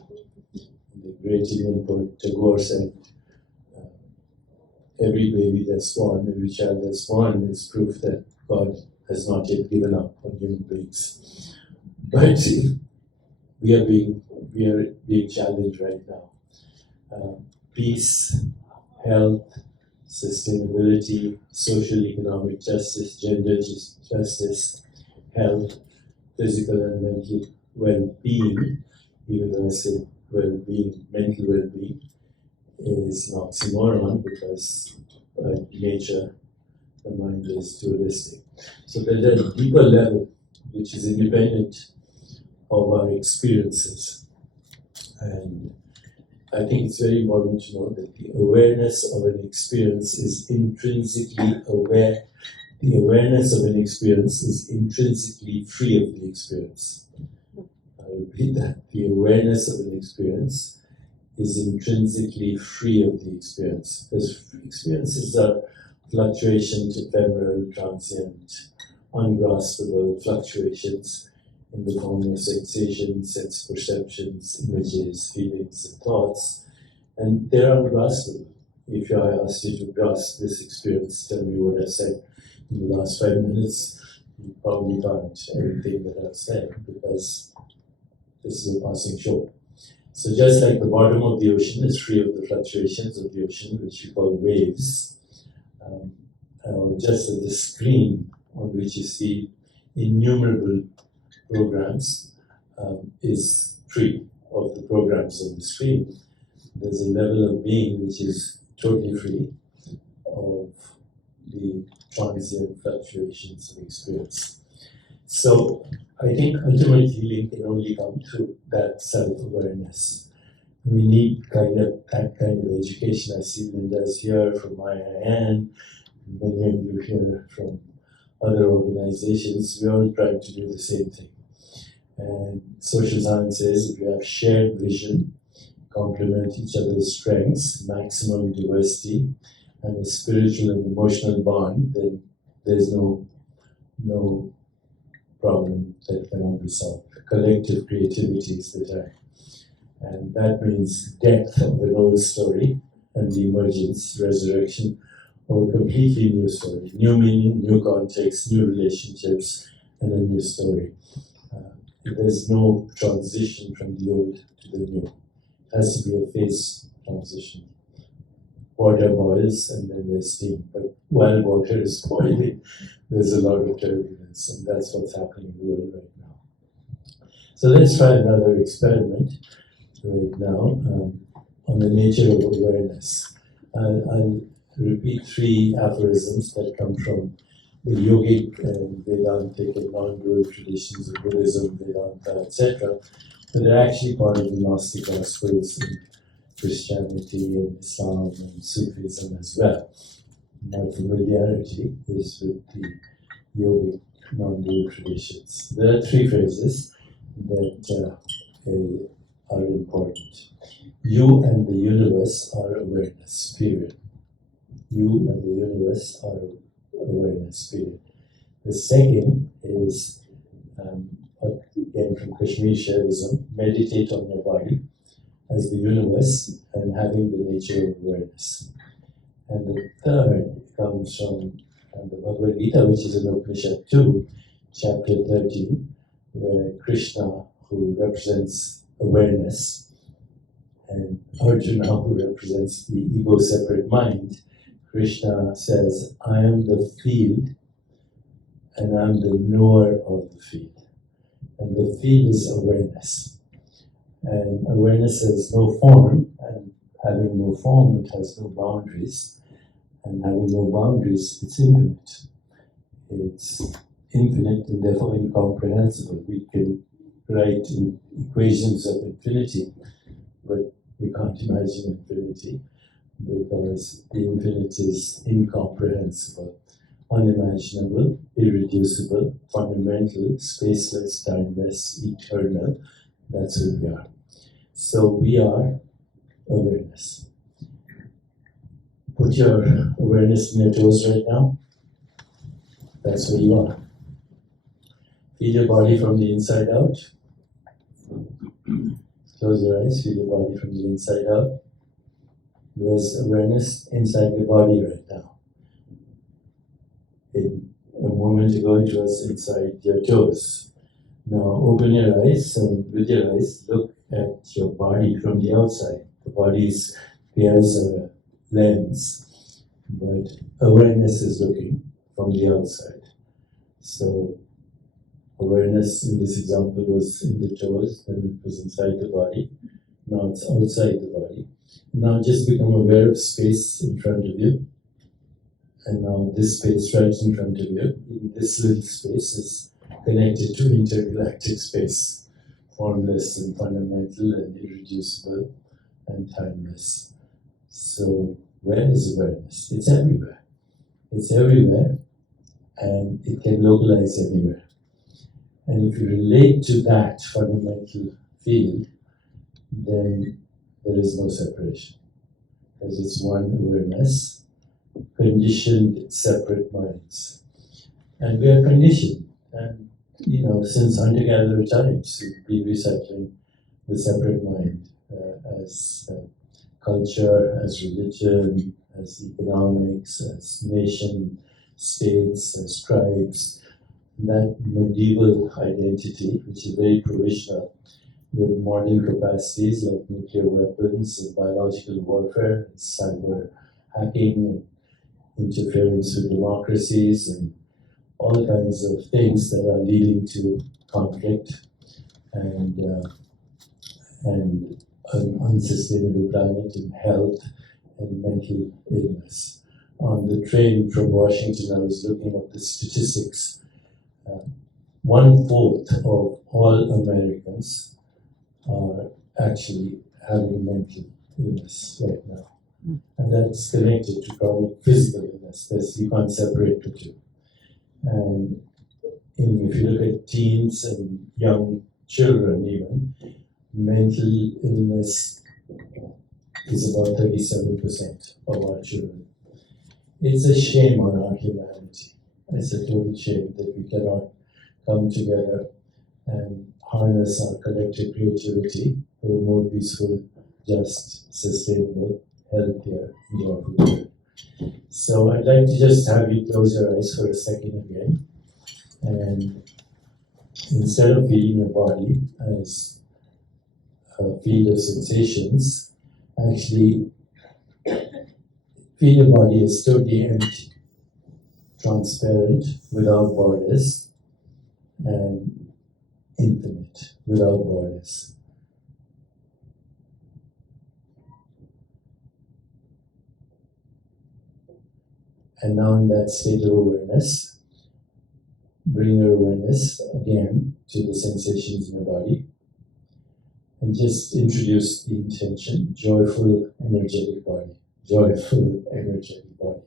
The great Indian poet Tagore said, every baby that's born, every child that's born is proof that God has not yet given up on human beings. But we are being challenged right now. Peace, health, sustainability, social economic justice, gender justice, health, physical and mental well-being, even though I say well-being, mental well-being, is an oxymoron because by nature the mind is dualistic. So there's a deeper level which is independent of our experiences. And I think it's very important to know that the awareness of an experience is intrinsically aware. The awareness of an experience is intrinsically free of the experience. I repeat that. The awareness of an experience is intrinsically free of the experience. Because experiences are fluctuations, ephemeral, transient, ungraspable fluctuations in the form of sensations, sense perceptions, images, feelings, and thoughts. And they're ungraspable. If I asked you to grasp this experience, tell me what I said in the last 5 minutes, you probably can't everything that I've said because this is a passing show. So just like the bottom of the ocean is free of the fluctuations of the ocean, which we call waves, or just as the screen on which you see innumerable programs is free of the programs on the screen. There's a level of being which is totally free of the transient fluctuations of experience. So I think ultimate healing can only come through that self-awareness. We need that kind of education. I see Linda's here from IIN, many of you here from other organizations. We're all trying to do the same thing. And social science says if you have shared vision, complement each other's strengths, maximum diversity, and a spiritual and emotional bond, then there's no problem that cannot be solved. Collective creativity is the term. And that means depth of an old story and the emergence, resurrection of a completely new story. New meaning, new context, new relationships, and a new story. There's no transition from the old to the new. It has to be a phase transition. Water boils and then there's steam. But while water is boiling, there's a lot of turbulence, and that's what's happening in the world right now. So let's try another experiment right now. on the nature of awareness. I'll repeat 3 aphorisms that come from the yogic and Vedantic and non-dual traditions of Buddhism, Vedanta, etc. But they're actually part of the Gnostic Gospels in Christianity and Islam and Sufism as well. My familiarity is with the yogic non-dual traditions. There are 3 phrases that are important. You and the universe are awareness, period. You and the universe are awareness, period. The second is, again from Kashmir Shaivism, meditate on your body as the universe and having the nature of awareness. And the third comes from the Bhagavad Gita, which is in Upanishad 2, chapter 13, where Krishna, who represents awareness, and Arjuna, who represents the ego-separate mind, Krishna says, I am the field and I'm the knower of the field. And the field is awareness. And awareness has no form, and having no form, it has no boundaries. And having no boundaries, it's infinite. It's infinite and therefore incomprehensible. We can write in equations of infinity, but you can't imagine infinity because the infinite is incomprehensible, unimaginable, irreducible, fundamental, spaceless, timeless, eternal. That's who we are. So we are awareness. Put your awareness in your toes right now. That's where you are. Feel your body from the inside out. Close your eyes, feel your body from the inside out. Where's awareness? Inside your body right now. A moment ago it was inside your toes. Now open your eyes and with your eyes look at your body from the outside. The body's appears a lens, but awareness is looking from the outside. So awareness in this example was in the toes, then it was inside the body. Now it's outside the body. Now just become aware of space in front of you. And now this space right in front of you, in this little space is connected to intergalactic space, formless and fundamental and irreducible and timeless. So where is awareness? It's everywhere. It's everywhere and it can localize anywhere. And if you relate to that fundamental field, then there is no separation. Because it's one awareness, conditioned separate minds. And we are conditioned. And since hunter-gatherer times, we've been recycling the separate mind as culture, as religion, as economics, as nation states, as tribes. That medieval identity, which is very provisional, with modern capacities like nuclear weapons and biological warfare, and cyber hacking, and interference with democracies, and all kinds of things that are leading to conflict and an unsustainable planet and health and mental illness. On the train from Washington, I was looking at the statistics. 1/4 of all Americans are actually having mental illness right now. And that's connected to chronic physical illness. You can't separate the two. And if you look at teens and young children even, mental illness is about 37% of our children. It's a shame on our humanity. It's a total shame that we cannot come together and harness our collective creativity for a more peaceful, just, sustainable, healthier, joyful world. So I'd like to just have you close your eyes for a second again. And instead of feeling your body as a field of sensations, actually feel your body as totally empty, transparent, without borders, and infinite, without borders. And now in that state of awareness, bring your awareness again to the sensations in your body. And just introduce the intention, joyful, energetic body. Joyful, energetic body.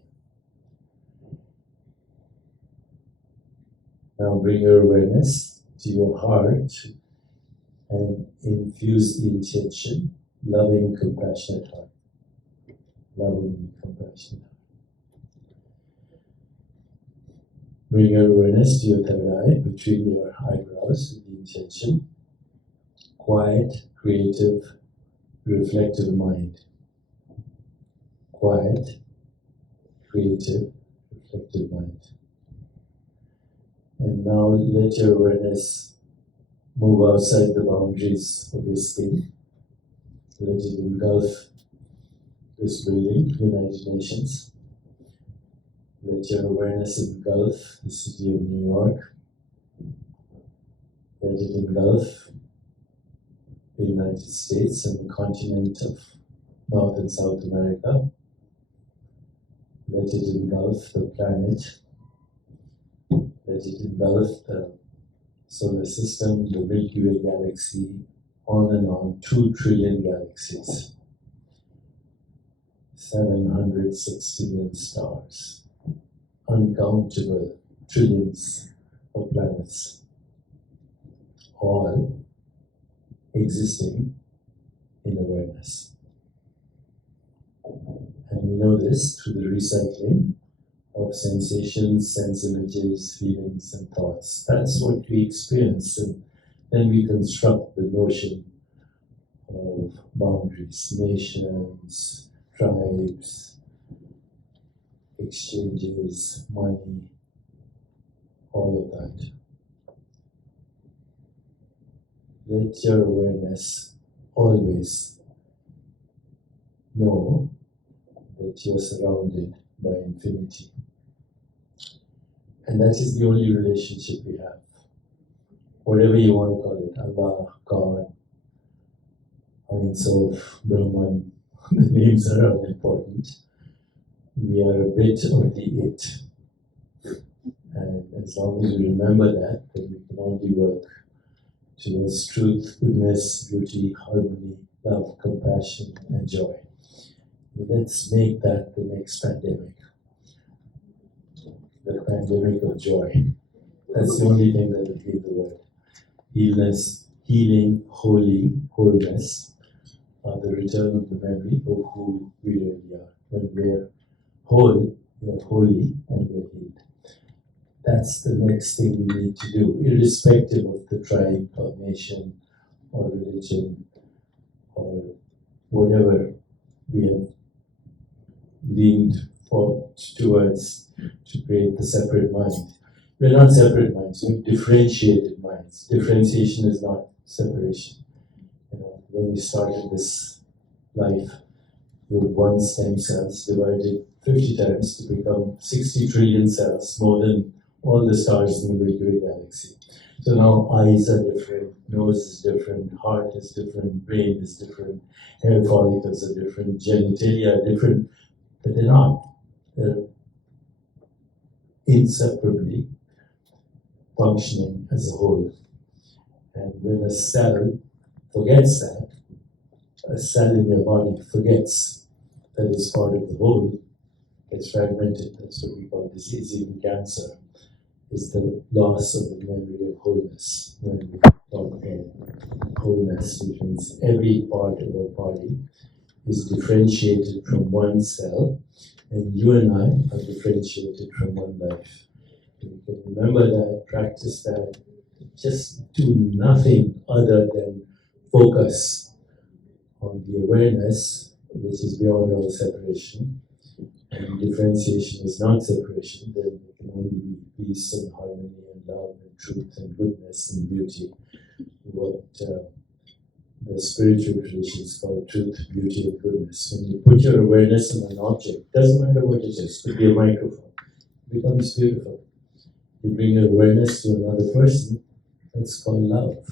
Now bring your awareness to your heart and infuse the intention, loving, compassionate heart. Loving, compassionate heart. Bring your awareness to your third eye, between your eyebrows, with the intention, quiet, creative, reflective mind. Quiet, creative, reflective mind. And now let your awareness move outside the boundaries of your skin. Let it engulf this building, United Nations. Let your awareness engulf the city of New York. Let it engulf the United States and the continent of North and South America. Let it engulf the planet. Let it engulf the solar system, the Milky Way galaxy, on and on, 2 trillion galaxies, 760 million stars, uncountable trillions of planets, all existing in awareness. And we know this through the recycling of sensations, sense images, feelings, and thoughts. That's what we experience, and then we construct the notion of boundaries, nations, tribes, exchanges, money, all of that. Let your awareness always know that you're surrounded by infinity. And that is the only relationship we have. Whatever you want to call it, Allah, God, Ein Sof, Brahman, the names are unimportant. We are a bit of the it. And as long as we remember that, then we can only work towards truth, goodness, beauty, harmony, love, compassion, and joy. Let's make that the next pandemic. The pandemic of joy. That's the only thing that will heal the world. Illness, healing, wholeness are the return of the memory of who we really are. When we're whole, we're holy and we're healed. That's the next thing we need to do, irrespective of the tribe or nation or religion or whatever we have leaned towards to create the separate mind. We're not separate minds, we're differentiated minds. Differentiation is not separation. When you started this life, you had 1 stem cells divided 50 times to become 60 trillion cells, more than all the stars in the Milky Way galaxy. So now eyes are different, nose is different, heart is different, brain is different, hair follicles are different, genitalia are different, but they're not. They're inseparably functioning as a whole. And when a cell forgets that, a cell in your body forgets that it's part of the whole, gets fragmented. That's what we call disease. Even cancer is the loss of the memory of wholeness. When we talk about wholeness, which means every part of our body is differentiated from one cell, and you and I are differentiated from one life. You can remember that, practice that, just do nothing other than focus on the awareness, which is beyond all separation. And differentiation is not separation, then there can only be peace and harmony and love and truth and goodness and beauty. What the spiritual traditions call truth, beauty, and goodness. When you put your awareness on an object, doesn't matter what it is, could be a microphone, it becomes beautiful. You bring your awareness to another person, that's called love.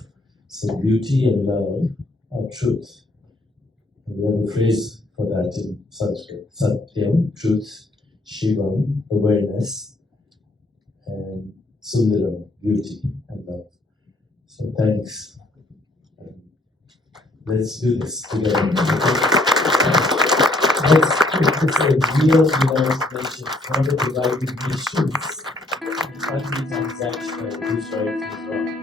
So beauty and love are truth. And we have a phrase for that in Sanskrit. Satyam, truth, Shivam, awareness, and Sundaram, beauty and love. So thanks. Let's do this together. It's a real United Nations, not a divided nations, anti-transactional, who's right, who's wrong.